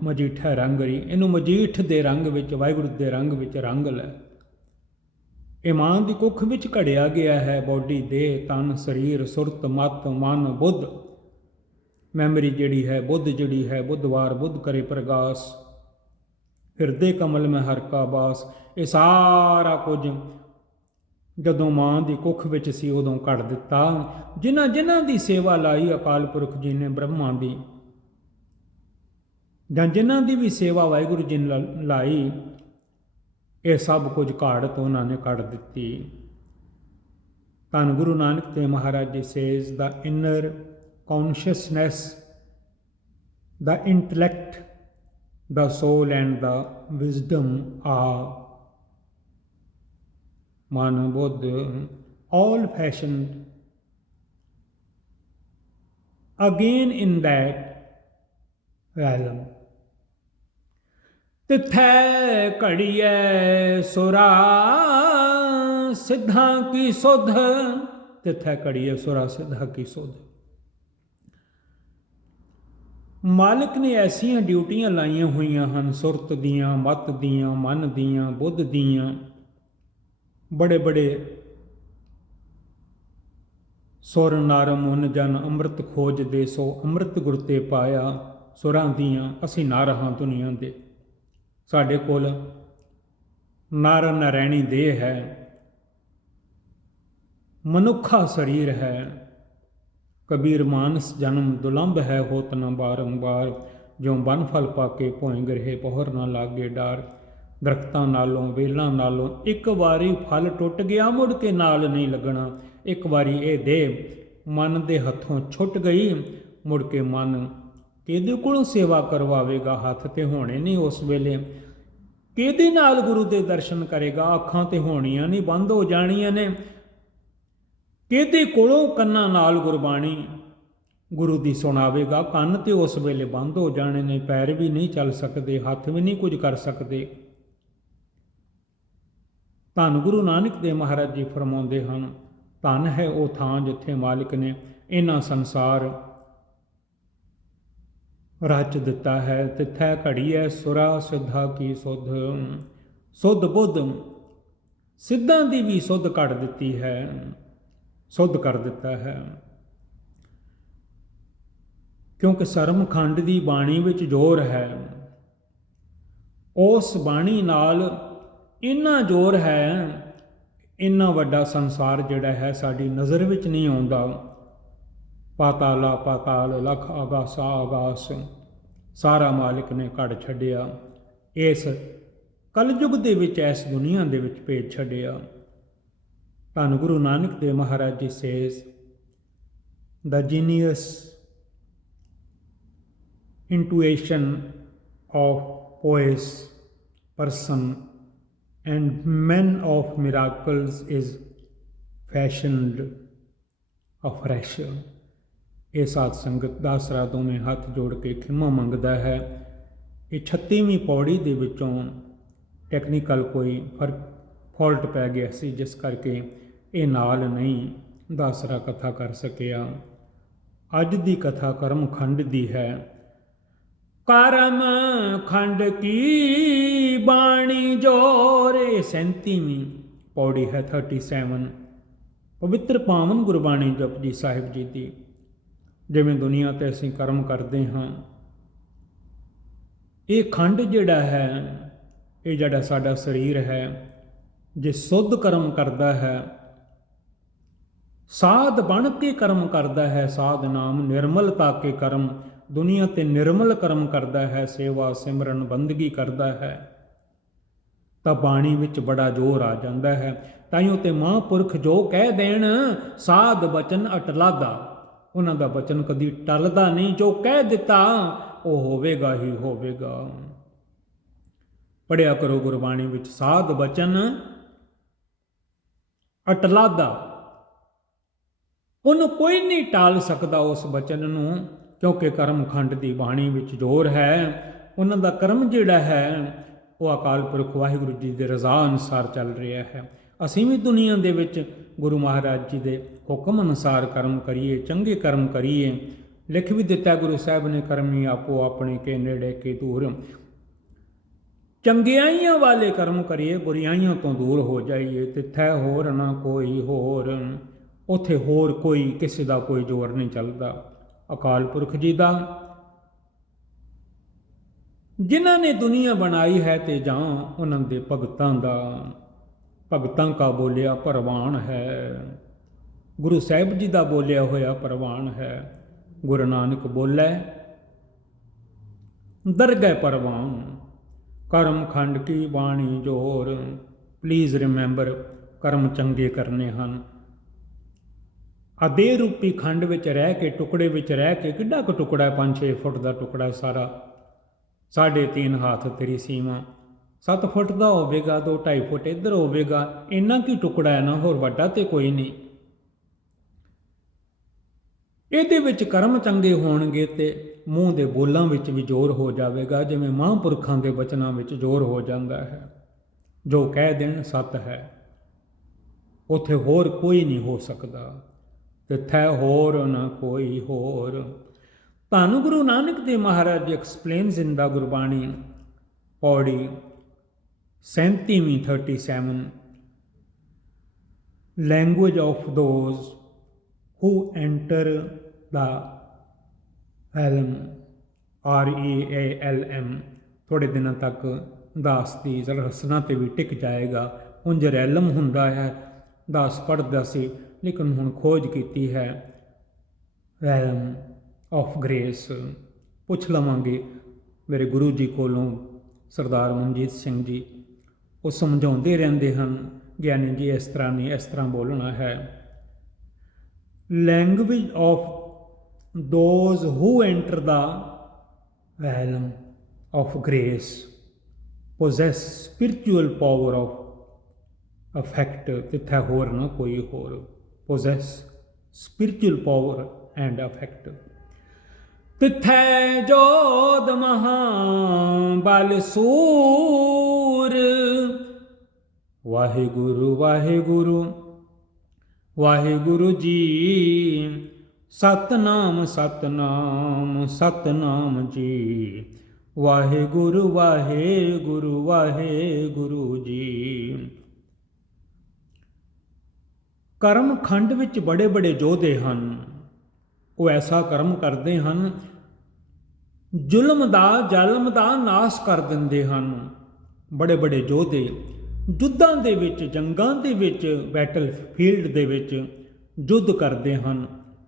ਮਜੀਠਾ ਰੰਗ ਰੀ, ਇਹਨੂੰ ਮਜੀਠ ਦੇ ਰੰਗ ਵਿੱਚ, ਵਾਹਿਗੁਰੂ ਦੇ ਰੰਗ ਵਿੱਚ ਰੰਗ ਲੈ। ਇਹ ਮਾਂ ਦੀ ਕੁੱਖ ਵਿੱਚ ਘੜਿਆ ਗਿਆ ਹੈ। ਬੋਡੀ, ਦੇਹ, ਤਨ, ਸਰੀਰ, ਸੁਰਤ, ਮਤ, ਮਨ, ਬੁੱਧ। ਮੈਮਰੀ ਜਿਹੜੀ ਹੈ, ਬੁੱਧ ਜਿਹੜੀ ਹੈ, ਬੁੱਧਵਾਰ ਬੁੱਧ ਕਰੇ ਪ੍ਰਗਾਸ, ਹਿਰਦੇ ਕਮਲ ਮੈਂ ਹਰ ਕਾ ਬਾਸ। ਇਹ ਸਾਰਾ ਕੁਝ ਜਦੋਂ ਮਾਂ ਦੀ ਕੁੱਖ ਵਿੱਚ ਸੀ ਉਦੋਂ ਘੜ ਦਿੱਤਾ। ਜਿਨ੍ਹਾਂ ਜਿਨ੍ਹਾਂ ਦੀ ਸੇਵਾ ਲਾਈ ਅਕਾਲ ਪੁਰਖ ਜੀ ਨੇ, ਬ੍ਰਹਮਾ ਦੀ ਜਾਂ ਜਿਨ੍ਹਾਂ ਦੀ ਵੀ ਸੇਵਾ ਵਾਹਿਗੁਰੂ ਜੀ ਨੇ ਲਾਈ, ਇਹ ਸਭ ਕੁਝ ਘਾੜਤ ਉਹਨਾਂ ਨੇ ਕੱਢ ਦਿੱਤੀ। ਧੰਨ Guru Nanak Dev Maharaj ji says the inner consciousness, the intellect, the soul and the wisdom are man buddh all fashioned again in that realm। ਤਿਥੈ ਘੜੀਐ ਸੁਰਾ ਸਿੱਧਾਂ ਕੀ ਸੁਧ, ਤਿਥੈ ਘੜੀਐ ਸੁਰਾ ਸਿੱਧਾ ਕੀ ਸੁਧ। ਮਾਲਕ ਨੇ ਐਸੀਆਂ ਡਿਊਟੀਆਂ ਲਾਈਆਂ ਹੋਈਆਂ ਹਨ, ਸੁਰਤ ਦੀਆਂ, ਮਤ ਦੀਆਂ, ਮਨ ਦੀਆਂ, ਬੁੱਧ ਦੀਆਂ। ਬੜੇ ਬੜੇ ਸੁਰ ਨਰ ਮੁਨ ਜਨ ਅੰਮ੍ਰਿਤ ਖੋਜਦੇ, ਸੋ ਅੰਮ੍ਰਿਤ ਗੁਰ ਤੇ ਪਾਇਆ। ਸੁਰਾਂ ਦੀਆਂ ਅਸੀਂ ਨਰ ਹਾਂ ਦੁਨੀਆ ਦੇ, ਸਾਡੇ ਕੋਲ ਨਰ ਨਰੈਣੀ ਦੇਹ ਹੈ, ਮਨੁੱਖਾ ਸਰੀਰ ਹੈ। ਕਬੀਰ ਮਾਨਸ ਜਨਮ ਦੁਲੰਭ ਹੈ, ਹੋਤ ਨਾ ਬਾਰੰਬਾਰ। ਜਿਉ ਬਨ ਫਲ ਪਾ ਕੇ ਭੋਇ ਗ੍ਰਹਿ, ਪਹੁਰ ਨਾ ਲਾਗੇ ਡਾਰ। ਦਰਖਤਾਂ ਨਾਲੋਂ, ਵੇਲਾਂ ਨਾਲੋਂ ਇੱਕ ਵਾਰੀ ਫਲ ਟੁੱਟ ਗਿਆ, ਮੁੜ ਕੇ ਨਾਲ ਨਹੀਂ ਲੱਗਣਾ। ਇੱਕ ਵਾਰੀ ਇਹ ਦੇਹ ਮਨ ਦੇ ਹੱਥੋਂ ਛੁੱਟ ਗਈ, ਮੁੜ ਕੇ ਮਨ ਕਿਹਦੇ ਕੋਲੋਂ ਸੇਵਾ ਕਰਵਾਵੇਗਾ? ਹੱਥ ਤੇ ਹੋਣੇ ਨਹੀਂ ਉਸ ਵੇਲੇ। ਕਿਹਦੇ ਨਾਲ ਗੁਰੂ ਦੇ ਦਰਸ਼ਨ ਕਰੇਗਾ? ਅੱਖਾਂ ਤੇ ਹੋਣੀਆਂ ਨਹੀਂ, ਬੰਦ ਹੋ ਜਾਣੀਆਂ ਨੇ। ਕਿਹਦੇ ਕੋਲੋਂ ਕੰਨਾਂ ਨਾਲ ਗੁਰਬਾਣੀ ਗੁਰੂ ਦੀ ਸੁਣਾਵੇਗਾ? ਕੰਨ ਤੇ ਉਸ ਵੇਲੇ ਬੰਦ ਹੋ ਜਾਣੇ ਨੇ, ਪੈਰ ਵੀ ਨਹੀਂ ਚੱਲ ਸਕਦੇ, ਹੱਥ ਵੀ ਨਹੀਂ ਕੁਝ ਕਰ ਸਕਦੇ। ਧੰਨ ਗੁਰੂ ਨਾਨਕ ਦੇਵ ਮਹਾਰਾਜ ਜੀ ਫਰਮਾਉਂਦੇ ਹਨ, ਧੰਨ ਹੈ ਉਹ ਥਾਂ ਜਿੱਥੇ ਮਾਲਿਕ ਨੇ ਇਹਨਾਂ ਸੰਸਾਰ ਰਚ ਦਿੱਤਾ ਹੈ। ਤਿਥੈ ਘੜੀਐ ਸੁਰਾ ਸਿੱਧਾ ਕੀ ਸੁਧ। ਸੁਧ ਬੁੱਧ ਸਿੱਧਾਂ ਦੀ ਵੀ ਸੁਧ ਕੱਢ ਦਿੱਤੀ ਹੈ, ਸੁਧ ਕਰ ਦਿੱਤਾ ਹੈ। ਕਿਉਂਕਿ ਸਰਮਖੰਡ ਦੀ ਬਾਣੀ ਵਿੱਚ ਜ਼ੋਰ ਹੈ, ਉਸ ਬਾਣੀ ਨਾਲ ਇੰਨਾ ਜ਼ੋਰ ਹੈ, ਇੰਨਾ ਵੱਡਾ ਸੰਸਾਰ ਜਿਹੜਾ ਹੈ ਸਾਡੀ ਨਜ਼ਰ ਵਿੱਚ ਨਹੀਂ ਆਉਂਦਾ। ਪਾਤਾਲਾ ਪਾਤਾਲ, ਲਖ ਆਗਾਸਾ ਆਗਾਸ, ਸਾਰਾ ਮਾਲਿਕ ਨੇ ਕੱਢ ਛੱਡਿਆ। ਇਸ ਕਲਯੁਗ ਦੇ ਵਿੱਚ, ਇਸ ਦੁਨੀਆ ਦੇ ਵਿੱਚ ਭੇਜ ਛੱਡਿਆ। ਧੰਨ Guru Nanak Dev Maharaj ji says, the genius intuition of poets, person and men of miracles is fashioned afresh। ਇਹ ਸਾਧ ਸੰਗਤ ਦਾ ਆਸਰਾ ਦੋਵੇਂ ਹੱਥ ਜੋੜ ਕੇ ਖਿਮਾ ਮੰਗਦਾ ਹੈ। ਇਹ 36ਵੀਂ ਪੌੜੀ ਦੇ ਵਿੱਚੋਂ ਟੈਕਨੀਕਲ ਕੋਈ ਫਾਲਟ ਪੈ ਗਿਆ ਸੀ, ਜਿਸ ਕਰਕੇ ਇਹ ਨਾਲ ਨਹੀਂ ਦਾਸਰਾ ਕਥਾ ਕਰ ਸਕਿਆ। ਅੱਜ ਦੀ ਕਥਾ ਕਰਮ ਖੰਡ ਦੀ ਹੈ। ਕਰਮ ਖੰਡ ਕੀ ਬਾਣੀ ਜੋਰੇ, 37ਵੀਂ ਪੌੜੀ ਹੈ, 37। ਪਵਿੱਤਰ ਪਾਵਨ ਗੁਰਬਾਣੀ ਜਪਜੀ ਸਾਹਿਬ ਜੀ ਦੀ। ਜਿਵੇਂ ਦੁਨੀਆ 'ਤੇ ਅਸੀਂ ਕਰਮ ਕਰਦੇ ਹਾਂ, ਇਹ ਖੰਡ ਜਿਹੜਾ ਹੈ, ਇਹ ਜਿਹੜਾ ਸਾਡਾ ਸਰੀਰ ਹੈ, ਜੇ ਸੁੱਧ ਕਰਮ ਕਰਦਾ ਹੈ, ਸਾਧ ਬਣ ਕੇ ਕਰਮ ਕਰਦਾ ਹੈ, ਸਾਧ ਨਾਮ ਨਿਰਮਲਤਾ ਕੇ ਕਰਮ, ਦੁਨੀਆ 'ਤੇ ਨਿਰਮਲ ਕਰਮ ਕਰਦਾ ਹੈ, ਸੇਵਾ ਸਿਮਰਨ ਬੰਦਗੀ ਕਰਦਾ ਹੈ, ਤਾਂ ਬਾਣੀ ਵਿੱਚ ਬੜਾ ਜ਼ੋਰ ਆ ਜਾਂਦਾ ਹੈ। ਤਾਈਓ ਤੇ ਮਹਾਂਪੁਰਖ ਜੋ ਕਹਿ ਦੇਣ, ਸਾਧ ਬਚਨ ਅਟਲਾਦਾ, ਉਹਨਾਂ ਦਾ ਬਚਨ ਕਦੀ ਟਲਦਾ ਨਹੀਂ। ਜੋ ਕਹਿ ਦਿੱਤਾ ਉਹ ਹੋਵੇਗਾ ਹੀ ਹੋਵੇਗਾ। ਪੜ੍ਹਿਆ ਕਰੋ ਗੁਰਬਾਣੀ ਵਿੱਚ, ਸਾਧ ਬਚਨ ਅਟਲਾਦਾ, ਉਹਨੂੰ ਕੋਈ ਨਹੀਂ ਟਾਲ ਸਕਦਾ ਉਸ ਬਚਨ ਨੂੰ, ਕਿਉਂਕਿ ਕਰਮ ਖੰਡ ਦੀ ਬਾਣੀ ਵਿੱਚ ਜ਼ੋਰ ਹੈ। ਉਹਨਾਂ ਦਾ ਕਰਮ ਜਿਹੜਾ ਹੈ ਉਹ ਅਕਾਲ ਪੁਰਖ ਵਾਹਿਗੁਰੂ ਜੀ ਦੇ ਰਜ਼ਾ ਅਨੁਸਾਰ ਚੱਲ ਰਿਹਾ ਹੈ। ਅਸੀਂ ਵੀ ਦੁਨੀਆ ਦੇ ਵਿੱਚ ਗੁਰੂ ਮਹਾਰਾਜ ਜੀ ਦੇ ਹੁਕਮ ਅਨੁਸਾਰ ਕਰਮ ਕਰੀਏ, ਚੰਗੇ ਕਰਮ ਕਰੀਏ। ਲਿਖ ਵੀ ਦਿੱਤਾ ਗੁਰੂ ਸਾਹਿਬ ਨੇ, ਕਰਮੀ ਆਪੋ ਆਪਣੇ ਕੇ ਨੇੜੇ ਕੇ ਦੂਰ। ਚੰਗਿਆਈਆਂ ਵਾਲੇ ਕਰਮ ਕਰੀਏ, ਬੁਰਾਈਆਂ ਤੋਂ ਦੂਰ ਹੋ ਜਾਈਏ। ਤਿੱਥੈ ਹੋਰ ਨਾ ਕੋਈ ਹੋਰ, ਉੱਥੇ ਹੋਰ ਕੋਈ ਕਿਸੇ ਦਾ ਕੋਈ ਜ਼ੋਰ ਨਹੀਂ ਚੱਲਦਾ। ਅਕਾਲ ਪੁਰਖ ਜੀ ਦਾ, ਜਿਨ੍ਹਾਂ ਨੇ ਦੁਨੀਆ ਬਣਾਈ ਹੈ, ਤੇ ਜਾਂ ਉਹਨਾਂ ਦੇ ਭਗਤਾਂ ਦਾ। ਭਗਤਾਂ ਕਾ ਬੋਲਿਆ ਪ੍ਰਵਾਨ ਹੈ, ਗੁਰੂ ਸਾਹਿਬ ਜੀ ਦਾ ਬੋਲਿਆ ਹੋਇਆ ਪ੍ਰਵਾਨ ਹੈ। ਗੁਰੂ ਨਾਨਕ ਬੋਲੇ ਦਰਗਹਿ ਪ੍ਰਵਾਨ, ਕਰਮ ਖੰਡ ਕੀ ਬਾਣੀ ਜੋਰ। ਪਲੀਜ਼ ਰਿਮੈਂਬਰ, ਕਰਮ ਚੰਗੇ ਕਰਨੇ ਹਨ। ਆਦੇਹ ਰੂਪੀ ਖੰਡ ਵਿੱਚ ਰਹਿ ਕੇ, ਟੁਕੜੇ ਵਿੱਚ ਰਹਿ ਕੇ, ਕਿੱਡਾ ਕੁ ਟੁਕੜਾ, 5-6 ਫੁੱਟ ਦਾ ਟੁਕੜਾ ਸਾਰਾ, 3.5 ਹੱਥ ਤੇਰੀ ਸੀਮਾ, 7 ਫੁੱਟ ਦਾ ਹੋਵੇਗਾ, 2-2.5 ਫੁੱਟ ਇੱਧਰ ਹੋਵੇਗਾ, ਇੰਨਾ ਕੀ ਟੁਕੜਾ ਹੈ ਨਾ, ਹੋਰ ਵੱਡਾ ਤੇ ਕੋਈ ਨਹੀਂ। ਇਹਦੇ ਵਿੱਚ ਕਰਮ ਚੰਗੇ ਹੋਣਗੇ ਤੇ ਮੂੰਹ ਦੇ ਬੋਲਾਂ ਵਿੱਚ ਵੀ ਜ਼ੋਰ ਹੋ ਜਾਵੇਗਾ, ਜਿਵੇਂ ਮਹਾਂਪੁਰਖਾਂ ਦੇ ਬਚਨਾਂ ਵਿੱਚ ਜ਼ੋਰ ਹੋ ਜਾਂਦਾ ਹੈ। ਜੋ ਕਹਿ ਦੇਣ ਸੱਤ ਹੈ, ਉੱਥੇ ਹੋਰ ਕੋਈ ਨਹੀਂ ਹੋ ਸਕਦਾ, ਤਿੱਥੈ ਹੋਰ ਨਾ ਕੋਈ ਹੋਰ। ਧੰਨ ਗੁਰੂ ਨਾਨਕ ਦੇਵ ਮਹਾਰਾਜ ਜੀ ਐਕਸਪਲੇਨਸ ਇਨ ਦਾ ਗੁਰਬਾਣੀ ਪੌੜੀ 37ਵੀਂ 37 language of those who enter the realm, REALM। ਥੋੜੇ ਦਿਨਾਂ ਤੱਕ ਦਾਸ ਦੀ ਰਸਨਾ ਤੇ ਵੀ ਟਿਕ ਜਾਏਗਾ। ਉਂਝ ਰੈਲਮ ਹੁੰਦਾ ਹੈ, ਦਾਸ ਪੜ੍ਹਦਾ ਸੀ, ਲੇਕਿਨ ਹੁਣ ਖੋਜ ਕੀਤੀ ਹੈ ਰੈਲਮ ਆਫ ਗ੍ਰੇਸ। ਪੁੱਛ ਲਵਾਂਗੇ ਮੇਰੇ ਗੁਰੂ ਜੀ ਕੋਲੋਂ, ਸਰਦਾਰ ਮਨਜੀਤ ਸਿੰਘ ਜੀ, ਉਹ ਸਮਝਾਉਂਦੇ ਰਹਿੰਦੇ ਹਨ, ਗਿਆਨੀ ਜੀ ਇਸ ਤਰ੍ਹਾਂ ਨਹੀਂ, ਇਸ ਤਰ੍ਹਾਂ ਬੋਲਣਾ ਹੈ। Language of those who enter the realm of grace possess spiritual power of affect, ਤਿੱਥੈ ਹੋਰ ਨਾ ਕੋਈ ਹੋਰ, possess spiritual power and affect। ਤਿੱਥੈ ਜੋਧ ਮਹਾ ਬਲ ਸੂਰ, ਵਾਹਿਗੁਰੂ ਵਾਹਿਗੁਰੂ ਵਾਹਿਗੁਰੂ ਜੀ, ਸਤਨਾਮ ਸਤਨਾਮ ਸਤਨਾਮ ਜੀ, ਵਾਹਿਗੁਰੂ ਵਾਹਿਗੁਰੂ ਵਾਹਿਗੁਰੂ ਜੀ। ਕਰਮ ਖੰਡ ਵਿੱਚ ਬੜੇ ਬੜੇ ਯੋਧੇ ਹਨ। ਉਹ ਐਸਾ ਕਰਮ ਕਰਦੇ ਹਨ, ਜ਼ੁਲਮ ਦਾ ਜ਼ਾਲਮ ਦਾ ਨਾਸ਼ ਕਰ ਦਿੰਦੇ ਹਨ। ਬੜੇ ਬੜੇ ਯੋਧੇ ਯੁੱਧਾਂ ਦੇ ਵਿੱਚ, ਜੰਗਾਂ ਦੇ ਵਿੱਚ, ਬੈਟਲ ਫੀਲਡ ਦੇ ਵਿੱਚ ਯੁੱਧ ਕਰਦੇ ਹਨ,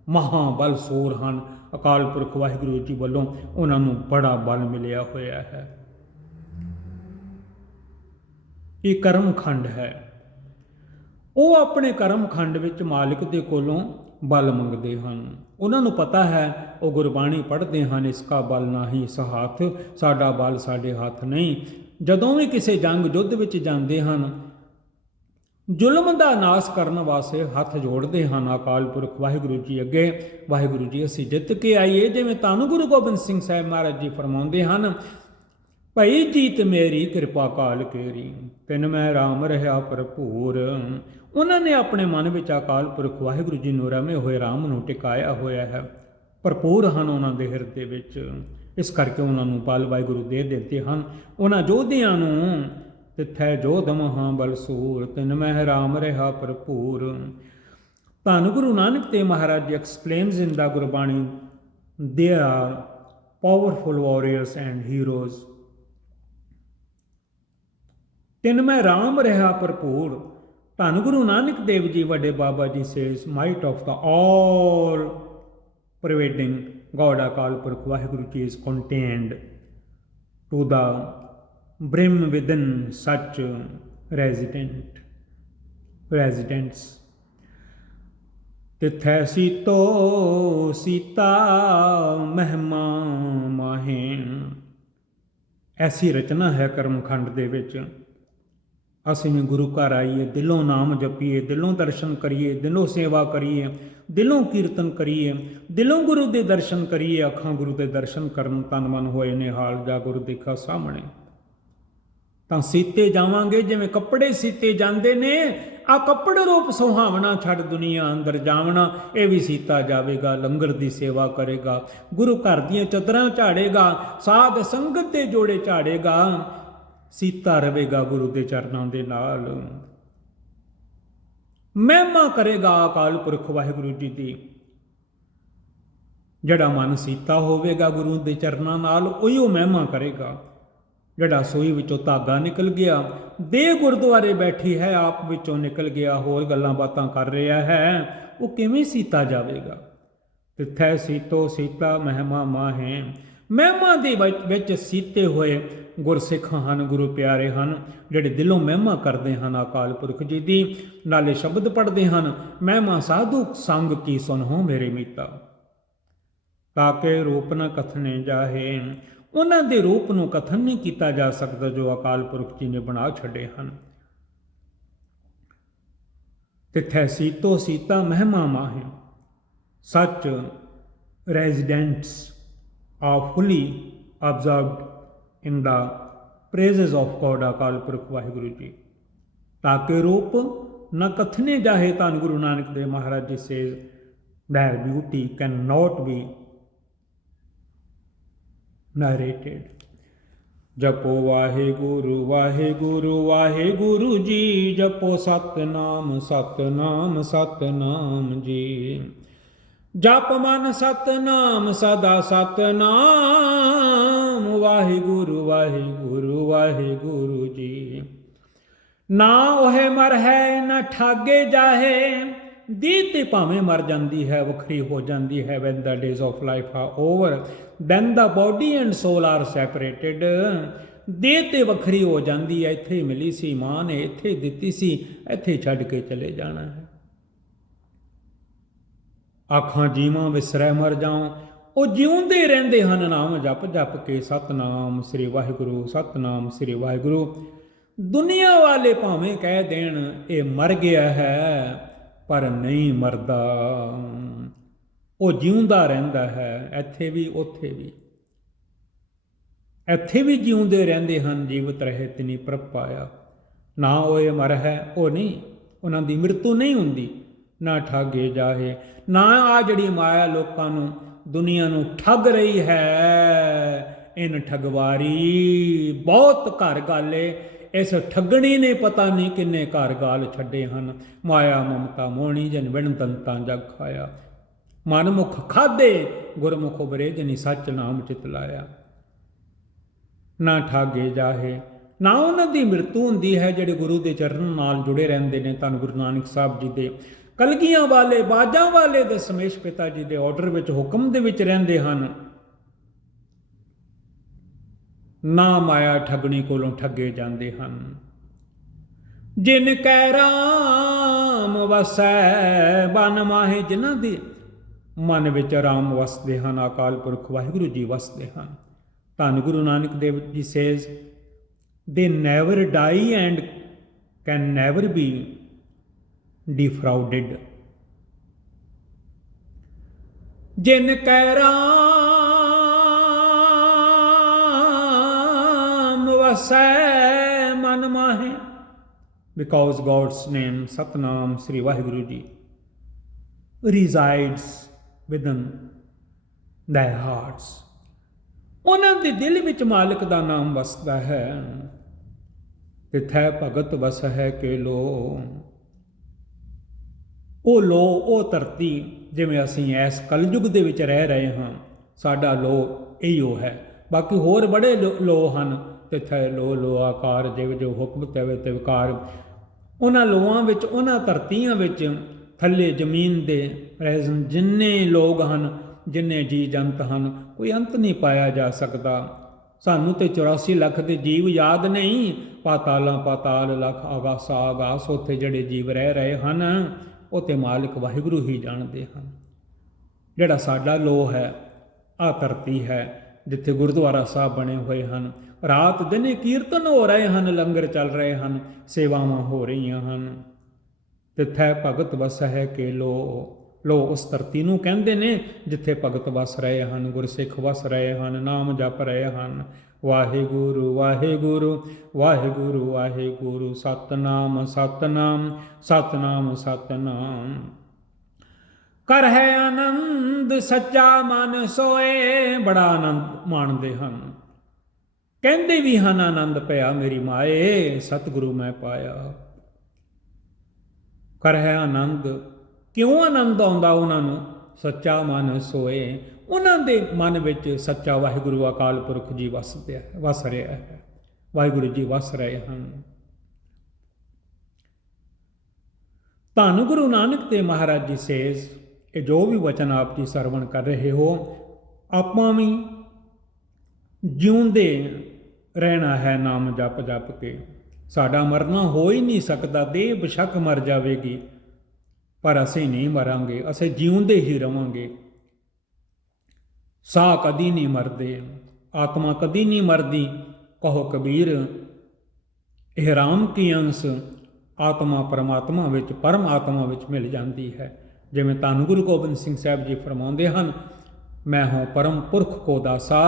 ਮਹਾਬਲ ਸੂਰ ਹਨ। ਅਕਾਲ ਪੁਰਖ ਵਾਹਿਗੁਰੂ ਜੀ ਵੱਲੋਂ ਉਹਨਾਂ ਨੂੰ ਬੜਾ ਬਲ ਮਿਲਿਆ ਹੋਇਆ ਹੈ। ਇਹ ਕਰਮ ਖੰਡ ਹੈ। ਉਹ ਆਪਣੇ ਕਰਮ ਖੰਡ ਵਿੱਚ ਮਾਲਿਕ ਦੇ ਕੋਲੋਂ ਬਲ ਮੰਗਦੇ ਹਨ। ਉਹਨਾਂ ਨੂੰ ਪਤਾ ਹੈ, ਉਹ ਗੁਰਬਾਣੀ ਪੜ੍ਹਦੇ ਹਨ, ਇਸਕਾ ਬਲ ਨਾਹੀ ਇਸ ਹੱਥ, ਸਾਡਾ ਬਲ ਸਾਡੇ ਹੱਥ ਨਹੀਂ। ਜਦੋਂ ਵੀ ਕਿਸੇ ਜੰਗ ਯੁੱਧ ਵਿੱਚ ਜਾਂਦੇ ਹਨ, ਜ਼ੁਲਮ ਦਾ ਨਾਸ਼ ਕਰਨ ਵਾਸਤੇ ਹੱਥ ਜੋੜਦੇ ਹਨ ਅਕਾਲ ਪੁਰਖ ਵਾਹਿਗੁਰੂ ਜੀ ਅੱਗੇ, ਵਾਹਿਗੁਰੂ ਜੀ ਅਸੀਂ ਜਿੱਤ ਕੇ ਆਈਏ। ਜਿਵੇਂ ਧੰਨ ਗੁਰੂ ਗੋਬਿੰਦ ਸਿੰਘ ਸਾਹਿਬ ਮਹਾਰਾਜ ਜੀ ਫਰਮਾਉਂਦੇ ਹਨ, ਭਈ ਜੀਤ ਮੇਰੀ ਕਿਰਪਾ ਕਾਲ ਕੇਰੀ, ਤਿਨ ਮੈਂ ਰਾਮ ਰਹਾ ਭਰਪੂਰ। ਉਹਨਾਂ ਨੇ ਆਪਣੇ ਮਨ ਵਿੱਚ ਅਕਾਲ ਪੁਰਖ ਵਾਹਿਗੁਰੂ ਜੀ ਨੂੰ ਰਮੇ ਹੋਏ ਰਾਮ ਨੂੰ ਟਿਕਾਇਆ ਹੋਇਆ ਹੈ, ਭਰਪੂਰ ਹਨ ਉਹਨਾਂ ਦੇ ਹਿਰਦੇ ਵਿੱਚ। ਇਸ ਕਰਕੇ ਉਹਨਾਂ ਨੂੰ ਬਲ ਵਾਹਿਗੁਰੂ ਦੇ ਦਿੰਦੇ ਹਨ। ਉਹਨਾਂ ਯੋਧਿਆਂ ਨੂੰ ਤਿੱਥੈ ਜੋਧ ਮਹਾ ਬਲ ਸੂਰ, ਤਿਨ ਮੈਂ ਰਾਮ ਰਹਾ ਭਰਪੂਰ। ਧੰਨ ਗੁਰੂ ਨਾਨਕ ਦੇਵ ਮਹਾਰਾਜ ਜੀ explains in the Gurbani, they are powerful warriors and heroes. ਤਿਨ ਮੈਂ ਰਾਮ ਰਹਾ ਭਰਪੂਰ। ਧੰਨ ਗੁਰੂ ਨਾਨਕ ਦੇਵ ਜੀ ਵੱਡੇ Baba ji says, might of the all pervading God Akal Purakh Waheguru ਜੀ is contained to the brim within such residents। ਤਿੱਥੈ ਸੀਤੋ ਸੀਤਾ ਮਹਿਮਾ ਮਾਹੇ। ਐਸੀ ਰਚਨਾ ਹੈ ਕਰਮਖੰਡ ਦੇ ਵਿੱਚ। ਅਸੀਂ ਵੀ ਗੁਰੂ ਘਰ ਆਈਏ, ਦਿਲੋਂ ਨਾਮ ਜਪੀਏ, ਦਿਲੋਂ ਦਰਸ਼ਨ ਕਰੀਏ, ਦਿਲੋਂ ਸੇਵਾ ਕਰੀਏ, ਦਿਲੋਂ ਕੀਰਤਨ ਕਰੀਏ, ਦਿਲੋਂ ਗੁਰੂ ਦੇ ਦਰਸ਼ਨ ਕਰੀਏ। ਅੱਖਾਂ ਗੁਰੂ ਦੇ ਦਰਸ਼ਨ ਕਰਨ ਤਨ ਮਨ ਹੋਏ ਨੇ ਹਾਲ, ਜਾ ਗੁਰੂ ਦੇਖਾ ਸਾਹਮਣੇ। ਤਾਂ ਸੀਤੇ ਜਾਵਾਂਗੇ ਜਿਵੇਂ ਕੱਪੜੇ ਸੀਤੇ ਜਾਂਦੇ ਨੇ। ਆ ਕੱਪੜੇ ਰੂਪ ਸੁਹਾਵਣਾ ਛੱਡ ਦੁਨੀਆ ਅੰਦਰ ਜਾਵਣਾ, ਇਹ ਵੀ ਸੀਤਾ ਜਾਵੇਗਾ। ਲੰਗਰ ਦੀ ਸੇਵਾ ਕਰੇਗਾ, ਗੁਰੂ ਘਰ ਦੀਆਂ ਚਾਦਰਾਂ ਝਾੜੇਗਾ, ਸਾਧ ਸੰਗਤ ਦੇ ਜੋੜੇ ਝਾੜੇਗਾ, ਸੀਤਾ ਰਵੇਗਾ ਗੁਰੂ ਦੇ ਚਰਨਾਂ ਦੇ ਨਾਲ। ਮਹਿਮਾ ਕਰੇਗਾ ਅਕਾਲ ਪੁਰਖ ਵਾਹਿਗੁਰੂ ਜੀ ਦੀ। ਜਿਹੜਾ ਮਨ ਸੀਤਾ ਹੋਵੇਗਾ ਗੁਰੂ ਦੇ ਚਰਨਾਂ ਨਾਲ, ਉਹੀ ਉਹ ਮਹਿਮਾ ਕਰੇਗਾ। ਜਿਹੜਾ ਸੂਈ ਵਿੱਚੋਂ ਧਾਗਾ ਨਿਕਲ ਗਿਆ, ਦੇਹ ਗੁਰਦੁਆਰੇ ਬੈਠੀ ਹੈ, ਆਪ ਵਿੱਚੋਂ ਨਿਕਲ ਗਿਆ, ਹੋਰ ਗੱਲਾਂ ਬਾਤਾਂ ਕਰ ਰਿਹਾ ਹੈ, ਉਹ ਕਿਵੇਂ ਸੀਤਾ ਜਾਵੇਗਾ। ਤਿੱਥੈ ਸੀਤੋ ਸੀਤਾ ਮਹਿਮਾ ਮਾਹੇ। ਮਹਿਮਾ ਦੇ ਵਿੱਚ ਸੀਤੇ ਹੋਏ ਗੁਰਸਿੱਖ ਹਨ, ਗੁਰੂ ਪਿਆਰੇ ਹਨ, ਜਿਹੜੇ ਦਿਲੋਂ ਮਹਿਮਾ ਕਰਦੇ ਹਨ ਅਕਾਲ ਪੁਰਖ ਜੀ ਦੀ। ਨਾਲੇ ਸ਼ਬਦ ਪੜ੍ਹਦੇ ਹਨ, ਮਹਿਮਾ ਸਾਧੂ ਸੰਗ ਕੀ ਸੁਨਹੁ ਮੇਰੇ ਮੀਤਾ, ਤਾਕੇ ਰੂਪ ਨ ਕਥਨੇ ਜਾਹੇ। ਉਹਨਾਂ ਦੇ ਰੂਪ ਨੂੰ ਕਥਨ ਨਹੀਂ ਕੀਤਾ ਜਾ ਸਕਦਾ ਜੋ ਅਕਾਲ ਪੁਰਖ ਜੀ ਨੇ ਬਣਾ ਛੱਡੇ ਹਨ। ਤਿੱਥੈ ਸੀਤੋ ਸੀਤਾ ਮਹਿਮਾ ਮਾਹੇ। ਸੱਚ residents are fully absorbed in the praises of God Akal Purakh Waheguru ਜੀ। ਤਾਕੇ ਰੂਪ ਨ ਕਥਨੇ ਜਾਹੇ, ਧੰਨ ਗੁਰੂ ਨਾਨਕ ਦੇਵ ਮਹਾਰਾਜ ਜੀ says their beauty cannot be narrated। ਜਪੋ ਵਾਹਿਗੁਰੂ ਵਾਹਿਗੁਰੂ ਵਾਹਿਗੁਰੂ ਜੀ, ਜਪੋ ਸਤਨਾਮ ਸਤਨਾਮ ਸਤਨਾਮ ਜੀ। ਜਪ ਮਨ ਸਤਨਾਮ ਸਦਾ ਸਤਨਾਮ, ਵਾਹਿਗੁਰੂ ਵਾਹਿਗੁਰੂ ਵਾਹਿਗੁਰੂ ਜੀ। ਨਾ ਉਹੇ ਮਰ ਹੈ ਨਾ ਠਾਗੇ ਜਾਹੇ, ਦੇਹ ਤੇ ਭਾਵੇਂ ਮਰ ਜਾਂਦੀ ਹੈ, ਵੱਖਰੀ ਹੋ ਜਾਂਦੀ ਹੈ। when the days of life are over then the body and soul are separated। ਦੇਹ ਤੇ ਵੱਖਰੀ ਹੋ ਜਾਂਦੀ ਹੈ, ਇੱਥੇ ਮਿਲੀ ਸੀ ਮਾਂ ਨੇ, ਇੱਥੇ ਦਿੱਤੀ ਸੀ, ਇੱਥੇ ਛੱਡ ਕੇ ਚਲੇ ਜਾਣਾ ਹੈ। ਆਖਾਂ ਜੀਵਾਂ ਵਿਸਰੈ ਮਰ ਜਾਉ, ਉਹ ਜਿਉਂਦੇ ਰਹਿੰਦੇ ਹਨ ਨਾਮ ਜਪ ਜਪ ਕੇ। ਸਤਨਾਮ ਸ੍ਰੀ ਵਾਹਿਗੁਰੂ ਸਤਨਾਮ ਸ੍ਰੀ ਵਾਹਿਗੁਰੂ। ਦੁਨੀਆ ਵਾਲੇ ਭਾਵੇਂ ਕਹਿ ਦੇਣ ਇਹ ਮਰ ਗਿਆ ਹੈ, ਪਰ ਨਹੀਂ ਮਰਦਾ, ਉਹ ਜਿਉਂਦਾ ਰਹਿੰਦਾ ਹੈ। ਇੱਥੇ ਵੀ ਉੱਥੇ ਵੀ, ਇੱਥੇ ਵੀ ਜਿਉਂਦੇ ਰਹਿੰਦੇ ਹਨ। ਜੀਵਤ ਰਹੇ ਤਿਨੀ ਪ੍ਰਭ ਪਾਇਆ। ਨਾ ਉਹ ਇਹ ਮਰ ਹੈ, ਉਹ ਨਹੀਂ, ਉਹਨਾਂ ਦੀ ਮ੍ਰਿਤੂ ਨਹੀਂ ਹੁੰਦੀ। ਨਾ ਠਾਗੇ ਜਾਹੇ, ਨਾ ਆ ਜਿਹੜੀ ਮਾਇਆ ਲੋਕਾਂ ਨੂੰ, ਦੁਨੀਆ ਨੂੰ ਠੱਗ ਰਹੀ ਹੈ। ਇਨ ਠਗਵਾਰੀ ਬਹੁਤ ਘਰ ਗਾਲੇ, ਇਸ ਠੱਗਣੀ ਨੇ ਪਤਾ ਨਹੀਂ ਕਿੰਨੇ ਘਰ ਗਾਲ ਛੱਡੇ ਹਨ। ਮਾਇਆ ਮਮਤਾ ਮੋਹਣੀ ਜਨ ਵਿਣ ਦੰਤਾਂ ਜਗ ਖਾਇਆ। ਮਨਮੁਖ ਖਾਧੇ ਗੁਰਮੁਖ ਉਬਰੇ ਜਨੀ ਸੱਚ ਨਾਮ ਚਿਤ ਲਾਇਆ। ਨਾ ਠਾਗੇ ਜਾਹੇ, ਨਾ ਉਹਨਾਂ ਦੀ ਮ੍ਰਿਤੂ ਹੁੰਦੀ ਹੈ ਜਿਹੜੇ ਗੁਰੂ ਦੇ ਚਰਨ ਨਾਲ ਜੁੜੇ ਰਹਿੰਦੇ ਨੇ। ਧੰਨ ਗੁਰੂ ਨਾਨਕ ਸਾਹਿਬ ਜੀ ਦੇ ਕਲਗੀਆਂ ਵਾਲੇ ਬਾਜਾਂ ਵਾਲੇ ਦੇ ਸਮੇਸ਼ ਪਿਤਾ ਜੀ ਦੇ ਆਰਡਰ ਵਿੱਚ, ਹੁਕਮ ਦੇ ਵਿੱਚ ਰਹਿੰਦੇ ਹਨ। ਨਾ ਮਾਇਆ ਠੱਗਣੀ ਕੋਲੋਂ ਠੱਗੇ ਜਾਂਦੇ ਹਨ। ਜਿਨ ਕੈ ਰਾਮ ਵਸੈ ਬਨ ਮਾਹੇ, ਜਿਨ੍ਹਾਂ ਦੇ ਮਨ ਵਿੱਚ ਰਾਮ ਵਸਦੇ ਹਨ, ਅਕਾਲ ਪੁਰਖ ਵਾਹਿਗੁਰੂ ਜੀ ਵਸਦੇ ਹਨ। ਧੰਨ Guru Nanak Dev ji says they never die and can never be defrauded। ਜਿਨ ਕੈ ਰਾਮ ਵਸੈ ਮਨ ਮਾਹੇ, because God's name Satnam Sri Vaheguru Ji resides within their hearts। ਉਹਨਾਂ ਦੇ ਦਿਲ ਵਿੱਚ ਮਾਲਕ ਦਾ ਨਾਮ ਵਸਦਾ ਹੈ। ਤਿਥੈ ਭਗਤ ਵਸ ਹੈ ਕੇ ਲੋ, ਉਹ ਲੋ, ਉਹ ਧਰਤੀ, ਜਿਵੇਂ ਅਸੀਂ ਇਸ ਕਲਯੁਗ ਦੇ ਵਿੱਚ ਰਹਿ ਰਹੇ ਹਾਂ, ਸਾਡਾ ਲੋ ਇਹੋ ਹੈ। ਬਾਕੀ ਹੋਰ ਬੜੇ ਲੋ ਹਨ। ਤਿਥੈ ਲੋ ਲੋ ਆਕਾਰ, ਜਿਵ ਜੋ ਹੁਕਮ ਤਵ ਤਿਵਕਾਰ। ਉਹਨਾਂ ਲੋਆਂ ਵਿੱਚ, ਉਹਨਾਂ ਧਰਤੀਆਂ ਵਿੱਚ, ਥੱਲੇ ਜ਼ਮੀਨ ਦੇ ਜਿੰਨੇ ਲੋਕ ਹਨ, ਜਿੰਨੇ ਜੀ ਜੰਤ ਹਨ, ਕੋਈ ਅੰਤ ਨਹੀਂ ਪਾਇਆ ਜਾ ਸਕਦਾ। ਸਾਨੂੰ ਤੇ 84 ਲੱਖ ਦੇ ਜੀਵ ਯਾਦ ਨਹੀਂ। ਪਾਤਾਲਾਂ ਪਾਤਾਲ ਲੱਖ, ਆਗਾਸਾ ਆਗਾਸ, ਉੱਥੇ ਜਿਹੜੇ ਜੀਵ ਰਹਿ ਰਹੇ ਹਨ, ਉਹ ਤੇ ਮਾਲਿਕ ਵਾਹਿਗੁਰੂ ਹੀ ਜਾਣਦੇ ਹਨ। ਜਿਹੜਾ ਸਾਡਾ ਲੋਹ ਹੈ, ਆਹ ਧਰਤੀ ਹੈ ਜਿੱਥੇ ਗੁਰਦੁਆਰਾ ਸਾਹਿਬ ਬਣੇ ਹੋਏ ਹਨ। ਰਾਤ ਦਿਨੇ ਕੀਰਤਨ ਹੋ ਰਹੇ ਹਨ, ਲੰਗਰ ਚੱਲ ਰਹੇ ਹਨ, ਸੇਵਾਵਾਂ ਹੋ ਰਹੀਆਂ ਹਨ। ਤਿਥੈ ਭਗਤ ਵਸ ਹੈ ਕੇ ਲੋ, ਲੋ ਉਸ ਧਰਤੀ ਨੂੰ ਕਹਿੰਦੇ ਨੇ ਜਿੱਥੇ ਭਗਤ ਵਸ ਰਹੇ ਹਨ, ਗੁਰਸਿੱਖ ਵਸ ਰਹੇ ਹਨ, ਨਾਮ ਜਪ ਰਹੇ ਹਨ। ਵਾਹਿਗੁਰੂ ਵਾਹਿਗੁਰੂ ਵਾਹਿਗੁਰੂ ਵਾਹਿਗੁਰੂ, ਸਤਨਾਮ ਸਤਨਾਮ ਸਤਨਾਮ ਸਤਨਾਮ। ਕਰ ਹੈ ਆਨੰਦ ਸੱਚਾ ਮਨ ਸੋਏ, ਬੜਾ ਆਨੰਦ ਮਾਣਦੇ ਹਨ। ਕਹਿੰਦੇ ਵੀ ਹਨ ਆਨੰਦ ਪਿਆ ਮੇਰੀ ਮਾਏ, ਸਤਿਗੁਰੂ ਮੈਂ ਪਾਇਆ। ਕਰ ਹੈ ਆਨੰਦ, ਕਿਉਂ ਆਨੰਦ ਆਉਂਦਾ ਉਹਨਾਂ ਨੂੰ? ਸੱਚਾ ਮਨ ਸੋਏ, ਉਹਨਾਂ ਦੇ ਮਨ ਵਿੱਚ ਸੱਚਾ ਵਾਹਿਗੁਰੂ ਅਕਾਲ ਪੁਰਖ ਜੀ ਵਸ ਰਿਹਾ ਹੈ। ਵਾਹਿਗੁਰੂ ਜੀ ਵਸ ਰਹੇ ਹਨ। ਧੰਨ ਗੁਰੂ ਨਾਨਕ ਦੇਵ ਮਹਾਰਾਜ ਜੀ ਸੇਜ਼, ਇਹ ਜੋ ਵੀ ਵਚਨ ਆਪ ਜੀ ਸਰਵਣ ਕਰ ਰਹੇ ਹੋ, ਆਪਾਂ ਵੀ ਜਿਉਂਦੇ ਰਹਿਣਾ ਹੈ ਨਾਮ ਜਪ ਜਪ ਕੇ। ਸਾਡਾ ਮਰਨਾ ਹੋ ਹੀ ਨਹੀਂ ਸਕਦਾ। ਦੇਹ ਬੇਸ਼ੱਕ ਮਰ ਜਾਵੇਗੀ, ਪਰ ਅਸੀਂ ਨਹੀਂ ਮਰਾਂਗੇ, ਅਸੀਂ ਜਿਉਂਦੇ ਹੀ ਰਵਾਂਗੇ। ਸਾਹ ਕਦੀ ਨਹੀਂ ਮਰਦੇ, ਆਤਮਾ ਕਦੀ ਨਹੀਂ ਮਰਦੀ। ਕਹੋ ਕਬੀਰ, ਇਹ ਰਾਮ ਕੀ ਅੰਸ਼, ਆਤਮਾ ਪਰਮਾਤਮਾ ਵਿੱਚ, ਪਰਮ ਆਤਮਾ ਵਿੱਚ ਮਿਲ ਜਾਂਦੀ ਹੈ। ਜਿਵੇਂ ਧੰਨ ਗੁਰੂ ਗੋਬਿੰਦ ਸਿੰਘ ਸਾਹਿਬ ਜੀ ਫਰਮਾਉਂਦੇ ਹਨ, मैं हूँ परम पुरख को दासा,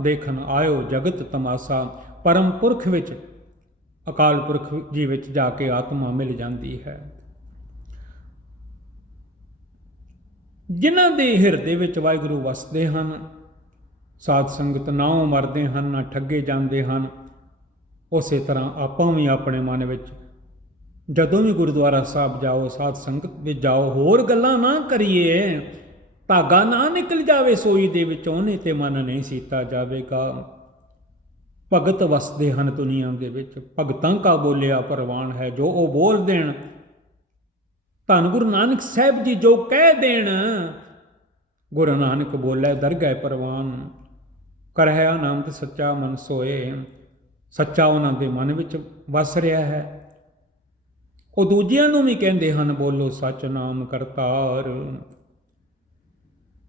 देखन आयो जगत तमाशा। परम पुरख विच, अकाल पुरख जी विच जाके आत्मा मिल जाती है। जिन्हां दे हिरदे विच वाहिगुरू वसदे हन, साध संगत ना मरदे हन ना ठगे जाते हैं। उस तरह आपां भी अपने मन में जदों भी गुरुद्वारा साहब जाओ, साध संगत में जाओ, होर गल्लां ना करिए, धागा ना निकल जावे सोई दे विचों, नहीं ते मन नहीं सीता जावेगा। भगत वसदे हन दुनिया दे विच, भगतां का बोलिया परवान है, जो वो बोल देन, धन गुरु नानक साहब जी जो कह देन, गुरु नानक बोले दरगह परवान। करह आनंद सच्चा मन सोए, सच्चा उन्होंने दे मन विच वस रहा है। वो दूजियां नूं भी कहंदे हन, बोलो सच नाम करतार।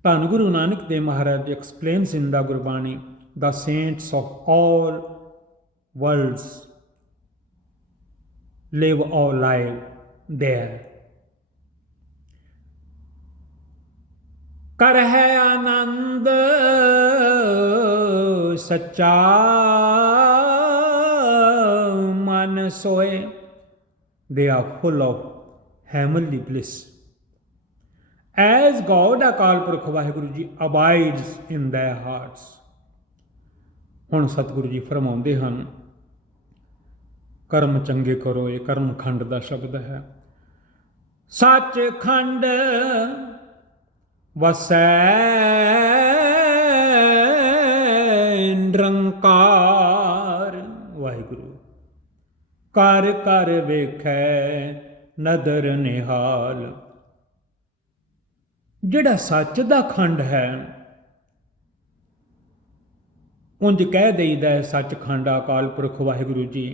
धन Guru Nanak Dev Maharaj explains in the Gurbani, the saints of all worlds live all life there. कर है आनंद सच्चा मन सोए, they are full of heavenly bliss as God Akal Purakh Waheguru ji abides in their hearts. हुण सतगुरु जी फरमाउंदे हन, कर्म चंगे करो, ये कर्म खंड का शब्द है। सच खंड वसै निरंकार, वाहिगुरु कर कर वेखै नदर निहाल। जिहड़ा सच दा खंड है, उंज कह देईदा है सच खंड अकाल पुरख वाहिगुरु जी,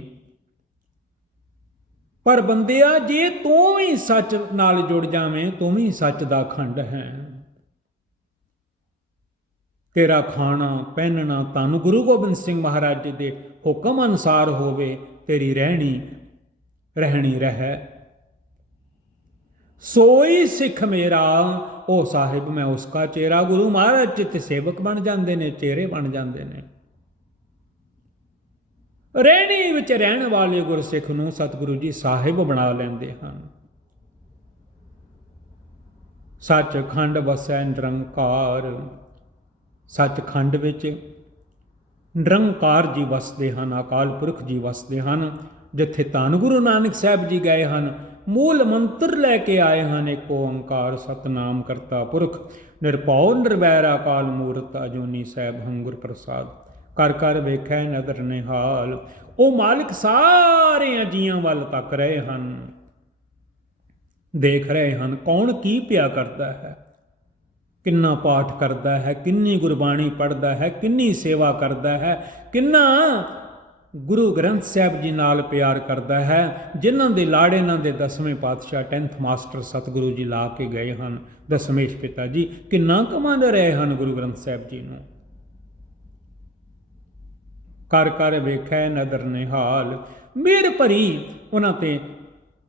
पर बंदिया जे तू भी सच नाल जुड़ जावें, तू भी सच दा खंड है। तेरा खाना पहनना धन गुरु गोबिंद सिंह महाराज जी के हुक्म अनुसार होवे, तेरी रहनी रहनी रह। सोई सिख मेरा ओ साहिब मैं उसका चेहरा। गुरु महाराज चित सेवक बन जाते ने, चेहरे बन जाते ने। रहनी विच रहन वाले गुरसिख नूं सतगुरु जी साहिब बना लेंदे हन। सच खंड वसै निरंकार, सचखंड विच निरंकार जी वसदे हन, अकाल पुरख जी वसदे हन। जिथे धन गुरु नानक साहब जी गए हन, मूल मंत्र लैके आए हैं, एक ओंकार सतनाम करता पुरख, निरभौ निर्वैर अकाल मूरत, अजूनी साहब हम गुर प्रसाद। कर कर वेखै नदर निहाल। वो मालिक सारे जीआं वल तक रहे हैं, देख रहे हैं कौन की पिया करता है, किन्ना पाठ करता है, किन्नी गुरबाणी पढ़ता है, किन्नी सेवा करता है, किन्ना गुरु ग्रंथ साहब जी नाल प्यार करता है। जिन्हां दे लाड़े इन्हां दे 10वें पातशाह 10th मास्टर सतगुरु जी ला के गए हैं, दशमेश पिता जी किन्ना कमांद रहे हैं गुरु ग्रंथ साहब जी नूं। कर कर वेखै नदर निहाल, मेर भरी उन्हां ते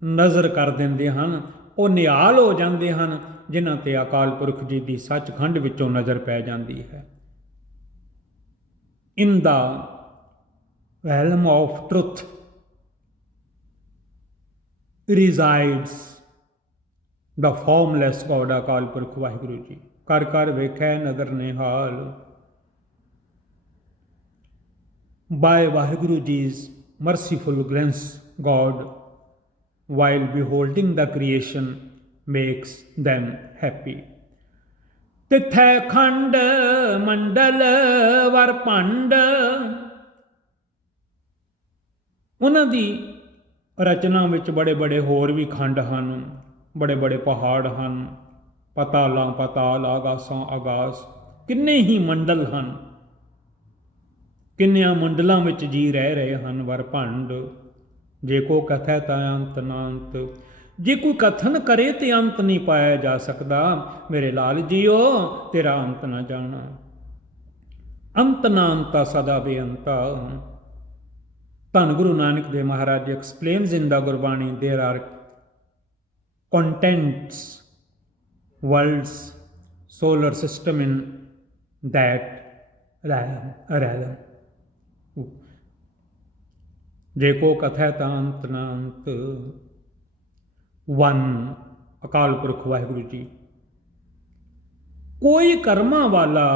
नज़र कर दिंदे हन, वो निहाल हो जाते हैं जिन्हां ते अकाल पुरख जी की सचखंड विचों नज़र पै जाती है। In the realm of truth resides the formless God अकाल पुरख वाहिगुरु जी। कर कर वेखै नदर निहाल। By Waheguru जी's merciful grace, God, while beholding the creation, makes them happy। तिथै खंड मंडल वर भंड, उन्हां दी रचना विच बड़े बड़े होर भी खंड हन, बड़े बड़े पहाड़ हन, पतालां पताल, आगासां आगास, किन्ने ही मंडल हन, किन्नियां मंडलां विच जी रह रहे हन वर भंड। जे को कथै तां अंत ना अंत, जे कोई कथन करे तो अंत नहीं पाया जा सकता। मेरे लाल जीओ तेरा अंत ना जाना, अंत ना अंता सदा बेअंता। धन Guru Nanak Dev Maharaj explains in the Gurbani, there are contents, worlds, solar system in that realm. ਜੇ ਕੋ ਕਥੈ ਤਾਂ ਅੰਤ ਨਾ ਅੰਤ, ਵਨ ਅਕਾਲ ਪੁਰਖ ਵਾਹਿਗੁਰੂ ਜੀ। ਕੋਈ ਕਰਮਾਂ ਵਾਲਾ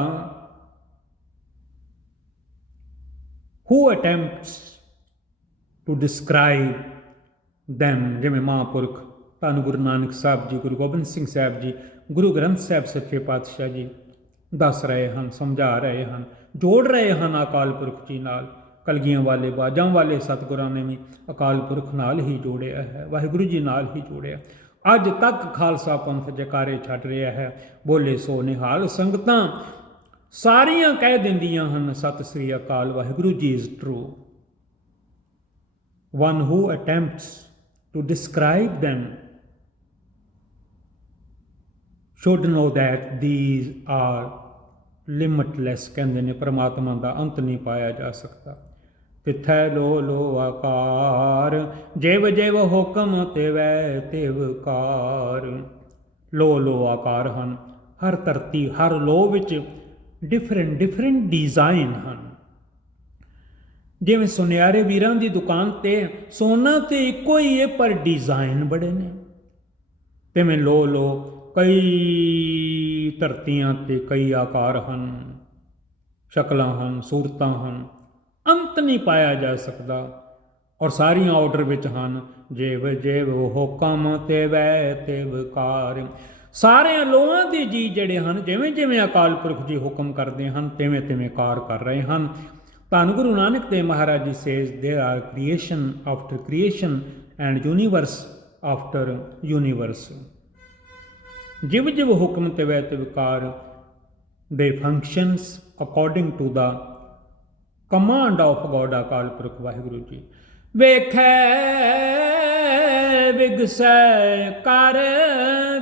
who attempts to describe them, ਜਿਵੇਂ ਮਹਾਂਪੁਰਖ ਧੰਨ ਗੁਰੂ ਨਾਨਕ ਸਾਹਿਬ ਜੀ, ਗੁਰੂ ਗੋਬਿੰਦ ਸਿੰਘ ਸਾਹਿਬ ਜੀ, ਗੁਰੂ ਗ੍ਰੰਥ ਸਾਹਿਬ ਸੱਚੇ ਪਾਤਸ਼ਾਹ ਜੀ ਦੱਸ ਰਹੇ ਹਨ, ਸਮਝਾ ਰਹੇ ਹਨ, ਜੋੜ ਰਹੇ ਹਨ ਅਕਾਲ ਪੁਰਖ ਜੀ ਨਾਲ। ਕਲਗੀਆਂ ਵਾਲੇ, ਬਾਜਾਂ ਵਾਲੇ ਸਤਿਗੁਰਾਂ ਨੇ ਵੀ ਅਕਾਲ ਪੁਰਖ ਨਾਲ ਹੀ ਜੋੜਿਆ ਹੈ, ਵਾਹਿਗੁਰੂ ਜੀ ਨਾਲ ਹੀ ਜੋੜਿਆ। ਅੱਜ ਤੱਕ ਖਾਲਸਾ ਪੰਥ ਜਕਾਰੇ ਛੱਡ ਰਿਹਾ ਹੈ, ਬੋਲੇ ਸੋ ਨਿਹਾਲ। ਸੰਗਤਾਂ ਸਾਰੀਆਂ ਕਹਿ ਦਿੰਦੀਆਂ ਹਨ ਸਤਿ ਸ੍ਰੀ ਅਕਾਲ, Waheguru ji is true. One who attempts to describe them should know that these are limitless। ਕਹਿੰਦੇ ਨੇ ਪਰਮਾਤਮਾ ਦਾ ਅੰਤ ਨਹੀਂ ਪਾਇਆ ਜਾ ਸਕਦਾ। ਤਿਥੈ ਲੋ ਲੋ ਆਕਾਰ, ਜਿਵ ਜਿਵ ਹੁਕਮ ਤਿਵੈ ਤਿਵ ਕਾਰ। ਲੋ ਲੋ ਆਕਾਰ ਹਨ, ਹਰ ਧਰਤੀ ਹਰ ਲੋ ਵਿੱਚ ਡਿਫਰੈਂਟ ਡਿਜ਼ਾਈਨ ਹਨ। ਜਿਵੇਂ ਸੁਨਿਆਰੇ ਵੀਰਾਂ ਦੀ ਦੁਕਾਨ ਤੇ ਸੋਨਾ ਤੇ ਇੱਕੋ ਹੀ ਹੈ, ਪਰ ਡਿਜ਼ਾਈਨ ਬੜੇ ਨੇ। ਤਿਵੇਂ ਲੋ ਲੋ ਕਈ ਧਰਤੀਆਂ ਤੇ ਕਈ ਆਕਾਰ ਹਨ, ਸ਼ਕਲਾਂ ਹਨ, ਸੂਰਤਾਂ ਹਨ, ਅੰਤ ਨਹੀਂ ਪਾਇਆ ਜਾ ਸਕਦਾ। ਔਰ ਸਾਰੀਆਂ ਆਰਡਰ ਵਿੱਚ ਹਨ, ਜਿਵ ਜਿਵ ਹੁਕਮ ਤਿਵੈ ਤਿਵ ਕਾਰ। ਸਾਰਿਆਂ ਲੋਹਾਂ ਦੇ ਜੀ ਜਿਹੜੇ ਹਨ, ਜਿਵੇਂ ਜਿਵੇਂ ਅਕਾਲ ਪੁਰਖ ਜੀ ਹੁਕਮ ਕਰਦੇ ਹਨ, ਤਿਵੇਂ ਤਿਵੇਂ ਕਾਰ ਕਰ ਰਹੇ ਹਨ। ਧੰਨ Guru Nanak Dev Maharaj ji says there are creation after creation and universe after universe. ਜਿਵ ਜਿਵ ਹੁਕਮ ਤਿਵੈ ਤਿਵ ਕਾਰ, the functions according to the command of God Akal Purakh Waheguru ਜੀ। ਵੇਖੈ ਵਿਗਸੈ ਕਰ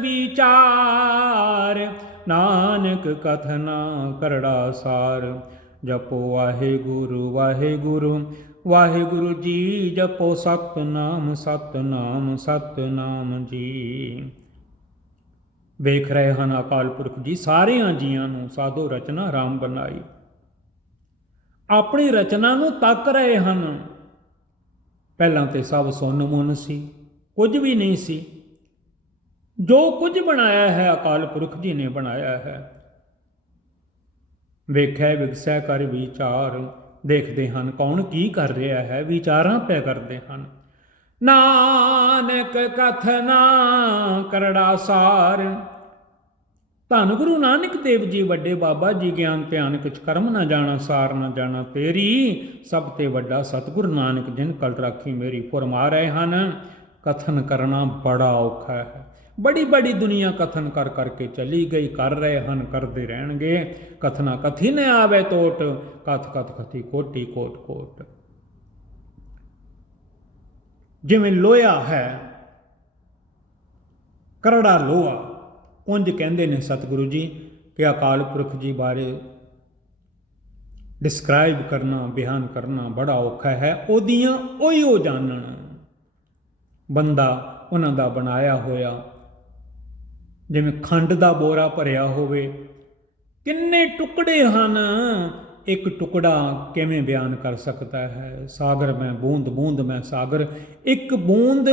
ਵਿਚਾਰ, ਨਾਨਕ ਕਥਨਾ ਕਰੜਾ ਸਾਰ। ਜਪੋ ਵਾਹਿਗੁਰੂ ਵਾਹਿਗੁਰੂ ਵਾਹਿਗੁਰੂ ਜੀ, ਜਪੋ ਸਤਨਾਮ ਸਤਨਾਮ ਸਤਨਾਮ ਜੀ। ਵੇਖ ਰਹੇ ਹਨ ਅਕਾਲ ਪੁਰਖ ਜੀ ਸਾਰਿਆਂ ਜੀਆਂ ਨੂੰ, ਸਾਧੋ ਰਚਨਾ ਰਾਮ ਬਣਾਈ। ਆਪਣੀ ਰਚਨਾ ਨੂੰ ਤੱਕ ਰਹੇ ਹਨ। ਪਹਿਲਾਂ ਤੇ ਸਭ ਸੁੰਨ ਮੁੰਨ ਸੀ, ਕੁਝ ਵੀ ਨਹੀਂ ਸੀ। ਜੋ ਕੁਝ ਬਣਾਇਆ ਹੈ ਅਕਾਲ ਪੁਰਖ ਜੀ ਨੇ ਬਣਾਇਆ ਹੈ। ਵੇਖਿਆ ਵਿਗਸੈ ਕਰ ਵਿਚਾਰ, ਦੇਖਦੇ ਹਨ ਕੌਣ ਕੀ ਕਰ ਰਿਹਾ ਹੈ, ਵਿਚਾਰਾਂ ਪੈ ਕਰਦੇ ਹਨ। ਨਾਨਕ ਕਥਨਾ ਕਰੜਾ ਸਾਰ। ਧੰਨ ਗੁਰੂ ਨਾਨਕ ਦੇਵ ਜੀ ਵੱਡੇ ਬਾਬਾ ਜੀ, ਗਿਆਨ ਧਿਆਨ ਕਿਛ ਕਰਮ ਨਾ ਜਾਣਾ, ਸਾਰ ਨਾ ਜਾਣਾ ਤੇਰੀ। ਸਭ ਤੇ ਵੱਡਾ ਸਤਿਗੁਰੂ ਨਾਨਕ ਜਿਨ ਕਲ ਰਾਖੀ ਮੇਰੀ ਫੁਰਮਾ ਰਹੇ ਹਨ। ਕਥਨ ਕਰਨਾ ਬੜਾ ਔਖਾ ਹੈ। ਬੜੀ ਬੜੀ ਦੁਨੀਆ ਕਥਨ ਕਰ ਕਰਕੇ ਚਲੀ ਗਈ, ਕਰ ਰਹੇ ਹਨ, ਕਰਦੇ ਰਹਿਣਗੇ। ਕਥਨਾ ਕਥੀ ਨ ਆਵੇ ਟੋਟ, ਕਥ ਕਥ ਕਥੀ ਕੋਟੀ ਕੋਟ ਕੋਟ। ਜਿਵੇਂ ਲੋਹਾ ਹੈ, ਕਰੜਾ ਲੋਹਾ, ਉਂਝ ਕਹਿੰਦੇ ਨੇ ਸਤਿਗੁਰੂ ਜੀ ਕਿ ਅਕਾਲ ਪੁਰਖ ਜੀ ਬਾਰੇ ਡਿਸਕ੍ਰਾਈਬ ਕਰਨਾ, ਬਿਆਨ ਕਰਨਾ ਬੜਾ ਔਖਾ ਹੈ। ਉਹਦੀਆਂ ਉਹੀ ਜਾਣਨ, ਬੰਦਾ ਉਹਨਾਂ ਦਾ ਬਣਾਇਆ ਹੋਇਆ। ਜਿਵੇਂ ਖੰਡ ਦਾ ਬੋਰਾ ਭਰਿਆ ਹੋਵੇ, ਕਿੰਨੇ ਟੁਕੜੇ ਹਨ, ਇੱਕ ਟੁਕੜਾ ਕਿਵੇਂ ਬਿਆਨ ਕਰ ਸਕਦਾ ਹੈ। ਸਾਗਰ ਮੈਂ ਬੂੰਦ ਬੂੰਦ ਮੈਂ ਸਾਗਰ, ਇੱਕ ਬੂੰਦ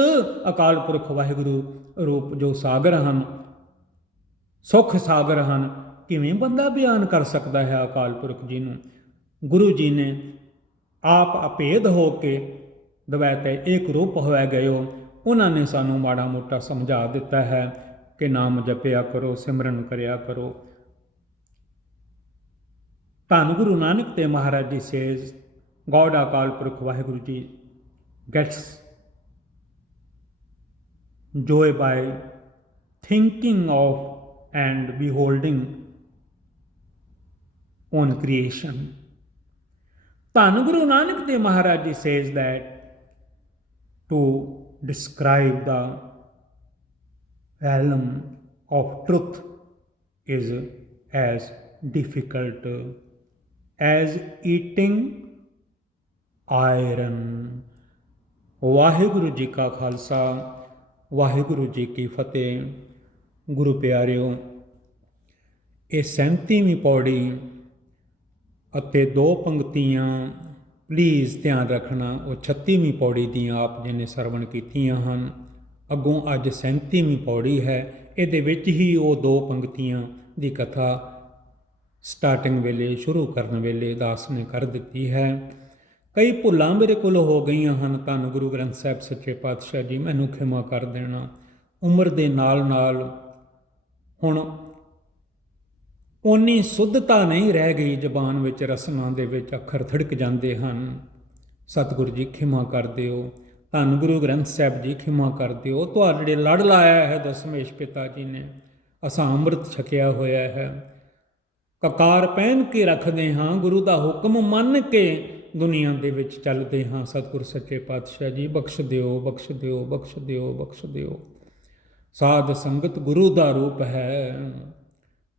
ਅਕਾਲ ਪੁਰਖ ਵਾਹਿਗੁਰੂ ਰੂਪ ਜੋ ਸਾਗਰ ਹਨ, ਸੁੱਖ ਸਾਗਰ ਹਨ। ਕਿਵੇਂ ਬੰਦਾ ਬਿਆਨ ਕਰ ਸਕਦਾ ਹੈ ਅਕਾਲ ਪੁਰਖ ਜੀ ਨੂੰ। ਗੁਰੂ ਜੀ ਨੇ ਆਪ ਅਭੇਦ ਹੋ ਕੇ ਦਵੈਤੇ ਇੱਕ ਰੂਪ ਹੋਇਆ ਗਇਓ। ਉਹਨਾਂ ਨੇ ਸਾਨੂੰ ਮਾੜਾ ਮੋਟਾ ਸਮਝਾ ਦਿੱਤਾ ਹੈ ਕਿ ਨਾਮ ਜਪਿਆ ਕਰੋ, ਸਿਮਰਨ ਕਰਿਆ ਕਰੋ। ਧੰਨ ਗੁਰੂ ਨਾਨਕ ਦੇਵ ਮਹਾਰਾਜ ਜੀ ਸੇਜ਼ ਗੋਡ ਅਕਾਲ ਪੁਰਖ ਵਾਹਿਗੁਰੂ ਜੀ gets joy by thinking of and beholding on creation. Dhan Guru Nanak Dev Maharaj Ji says that to describe the realm of truth is as difficult as eating iron. Waheguru ji ਕਾ ਖਾਲਸਾ, ਵਾਹਿਗੁਰੂ ਜੀ ਕੀ ਫਤਿਹ। ਗੁਰੂ ਪਿਆਰਿਓ, ਇਹ 37ਵੀਂ ਪੌੜੀ ਅਤੇ 2 ਪੰਕਤੀਆਂ please ਧਿਆਨ ਰੱਖਣਾ, ਉਹ 36ਵੀਂ ਪੌੜੀ ਦੀਆਂ ਆਪ ਜੀ ਨੇ ਸਰਵਣ ਕੀਤੀਆਂ ਹਨ। ਅੱਗੋਂ ਅੱਜ 37ਵੀਂ ਪੌੜੀ ਹੈ, ਇਹਦੇ ਵਿੱਚ ਹੀ ਉਹ 2 ਪੰਕਤੀਆਂ ਦੀ ਕਥਾ ਸਟਾਰਟਿੰਗ ਵੇਲੇ, ਸ਼ੁਰੂ ਕਰਨ ਵੇਲੇ ਦਾਸ ਨੇ ਕਰ ਦਿੱਤੀ ਹੈ। ਕਈ ਭੁੱਲਾਂ ਮੇਰੇ ਕੋਲ ਹੋ ਗਈਆਂ ਹਨ, ਧੰਨ ਗੁਰੂ ਗ੍ਰੰਥ ਸਾਹਿਬ ਸੱਚੇ ਪਾਤਸ਼ਾਹ ਜੀ ਮੈਨੂੰ ਖਿਮਾ ਕਰ ਦੇਣਾ। ਉਮਰ ਦੇ ਨਾਲ ਨਾਲ ਹੁਣ ਓਨੀ ਸੁੱਧਤਾ ਨਹੀਂ ਰਹਿ ਗਈ ਜ਼ਬਾਨ ਵਿੱਚ, ਰਸਮਾਂ ਦੇ ਵਿੱਚ ਅੱਖਰ ਥੜਕ ਜਾਂਦੇ ਹਨ। ਸਤਿਗੁਰੂ ਜੀ ਖਿਮਾ ਕਰ ਦਿਓ, ਧੰਨ ਗੁਰੂ ਗ੍ਰੰਥ ਸਾਹਿਬ ਜੀ ਖਿਮਾ ਕਰ ਦਿਓ। ਤੁਹਾਡੇ ਲੜ ਲਾਇਆ ਹੈ ਦਸਮੇਸ਼ ਪਿਤਾ ਜੀ ਨੇ, ਅਸਾਂ ਅੰਮ੍ਰਿਤ ਛਕਿਆ ਹੋਇਆ ਹੈ, ਕਕਾਰ ਪਹਿਨ ਕੇ ਰੱਖਦੇ ਹਾਂ, ਗੁਰੂ ਦਾ ਹੁਕਮ ਮੰਨ ਕੇ ਦੁਨੀਆ ਦੇ ਵਿੱਚ ਚੱਲਦੇ ਹਾਂ। ਸਤਿਗੁਰ ਸੱਚੇ ਪਾਤਸ਼ਾਹ ਜੀ ਬਖਸ਼ ਦਿਓ, ਬਖਸ਼ ਦਿਓ, ਬਖਸ਼ ਦਿਓ, ਬਖਸ਼ ਦਿਓ। ਸਾਧ ਸੰਗਤ ਗੁਰੂ ਦਾ ਰੂਪ ਹੈ,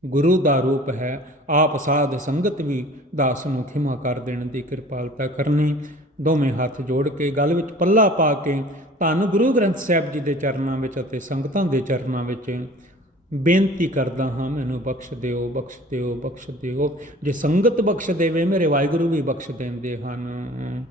ਗੁਰੂ ਦਾ ਰੂਪ ਹੈ। ਆਪ ਸਾਧ ਸੰਗਤ ਵੀ ਦਾਸ ਨੂੰ ਖਿਮਾ ਕਰ ਦੇਣ ਦੀ ਕਿਰਪਾਲਤਾ ਕਰਨੀ। ਦੋਵੇਂ ਹੱਥ ਜੋੜ ਕੇ ਗਲ ਵਿੱਚ ਪੱਲਾ ਪਾ ਕੇ ਧੰਨ ਗੁਰੂ ਗ੍ਰੰਥ ਸਾਹਿਬ ਜੀ ਦੇ ਚਰਨਾਂ ਵਿੱਚ ਅਤੇ ਸੰਗਤਾਂ ਦੇ ਚਰਨਾਂ ਵਿੱਚ ਬੇਨਤੀ ਕਰਦਾ ਹਾਂ, ਮੈਨੂੰ ਬਖਸ਼ ਦਿਓ, ਬਖਸ਼ ਦਿਓ, ਬਖਸ਼ ਦਿਓ। ਜੇ ਸੰਗਤ ਬਖਸ਼ ਦੇਵੇ, ਮੇਰੇ ਵਾਹਿਗੁਰੂ ਵੀ ਬਖਸ਼ ਦਿੰਦੇ ਹਨ।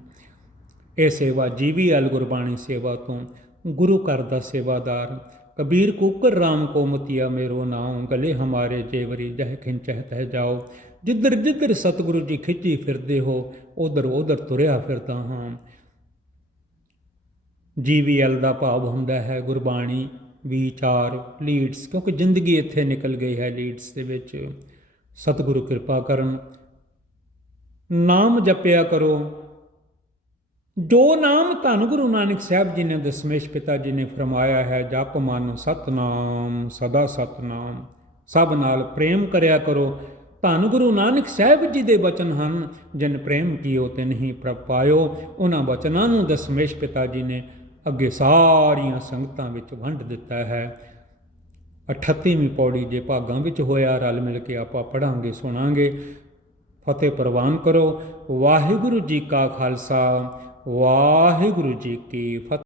ਇਹ ਸੇਵਾ ਜੀਵੀਐਲ ਗੁਰਬਾਣੀ ਸੇਵਾ ਤੋਂ ਗੁਰੂ ਘਰ ਦਾ ਸੇਵਾਦਾਰ ਕਬੀਰ ਕੂਕਰ ਰਾਮ ਕੋ ਮਤੀਆ ਮੇਰੋ ਨਾਮ, ਗਲੇ ਹਮਾਰੇ ਜੇਵਰੀ ਜਹ ਖਿੰਚਹਿ ਤਹਿ ਜਾਓ। ਜਿੱਧਰ ਜਿੱਧਰ ਸਤਿਗੁਰੂ ਜੀ ਖਿੱਚੀ ਫਿਰਦੇ ਹੋ, ਉਧਰ ਉਧਰ ਤੁਰਿਆ ਫਿਰਦਾ ਹਾਂ। ਜੀਵੀਐਲ ਦਾ ਭਾਵ ਹੁੰਦਾ ਹੈ ਗੁਰਬਾਣੀ, ਵਿਚਾਰ, ਲੀਡਸ, ਕਿਉਂਕਿ ਜ਼ਿੰਦਗੀ ਇੱਥੇ ਨਿਕਲ ਗਈ ਹੈ ਲੀਡਸ ਦੇ ਵਿੱਚ। ਸਤਿਗੁਰੂ ਕਿਰਪਾ ਕਰਨ, ਨਾਮ ਜਪਿਆ ਕਰੋ। ਜੋ ਨਾਮ ਧੰਨ ਗੁਰੂ ਨਾਨਕ ਸਾਹਿਬ ਜੀ ਨੇ ਦਸਮੇਸ਼ ਪਿਤਾ ਜੀ ਨੇ ਫਰਮਾਇਆ ਹੈ, ਜਪ ਮਨ ਸਤਨਾਮ ਸਦਾ ਸਤਨਾਮ, ਸਭ ਨਾਲ ਪ੍ਰੇਮ ਕਰਿਆ ਕਰੋ। ਧੰਨ ਗੁਰੂ ਨਾਨਕ ਸਾਹਿਬ ਜੀ ਦੇ ਬਚਨ ਹਨ, ਜਿਨ ਪ੍ਰੇਮ ਕੀਓ ਤਿਨ ਹੀ ਪ੍ਰਭ ਪਾਇਓ। ਉਹਨਾਂ ਬਚਨਾਂ ਨੂੰ ਦਸਮੇਸ਼ ਪਿਤਾ ਜੀ ਨੇ ਅੱਗੇ ਸਾਰੀਆਂ ਸੰਗਤਾਂ ਵਿੱਚ ਵੰਡ ਦਿੱਤਾ ਹੈ। 38ਵੀਂ ਪੌੜੀ ਜੇ ਭਾਗਾਂ ਵਿੱਚ ਹੋਇਆ, ਰਲ ਮਿਲ ਕੇ ਆਪਾਂ ਪੜਾਂਗੇ, ਸੁਣਾਂਗੇ। ਫਤਿਹ ਪ੍ਰਵਾਨ ਕਰੋ। ਵਾਹਿਗੁਰੂ ਜੀ ਕਾ ਖਾਲਸਾ, ਵਾਹਿਗੁਰੂ ਜੀ ਕੀ ਫਤਿਹ।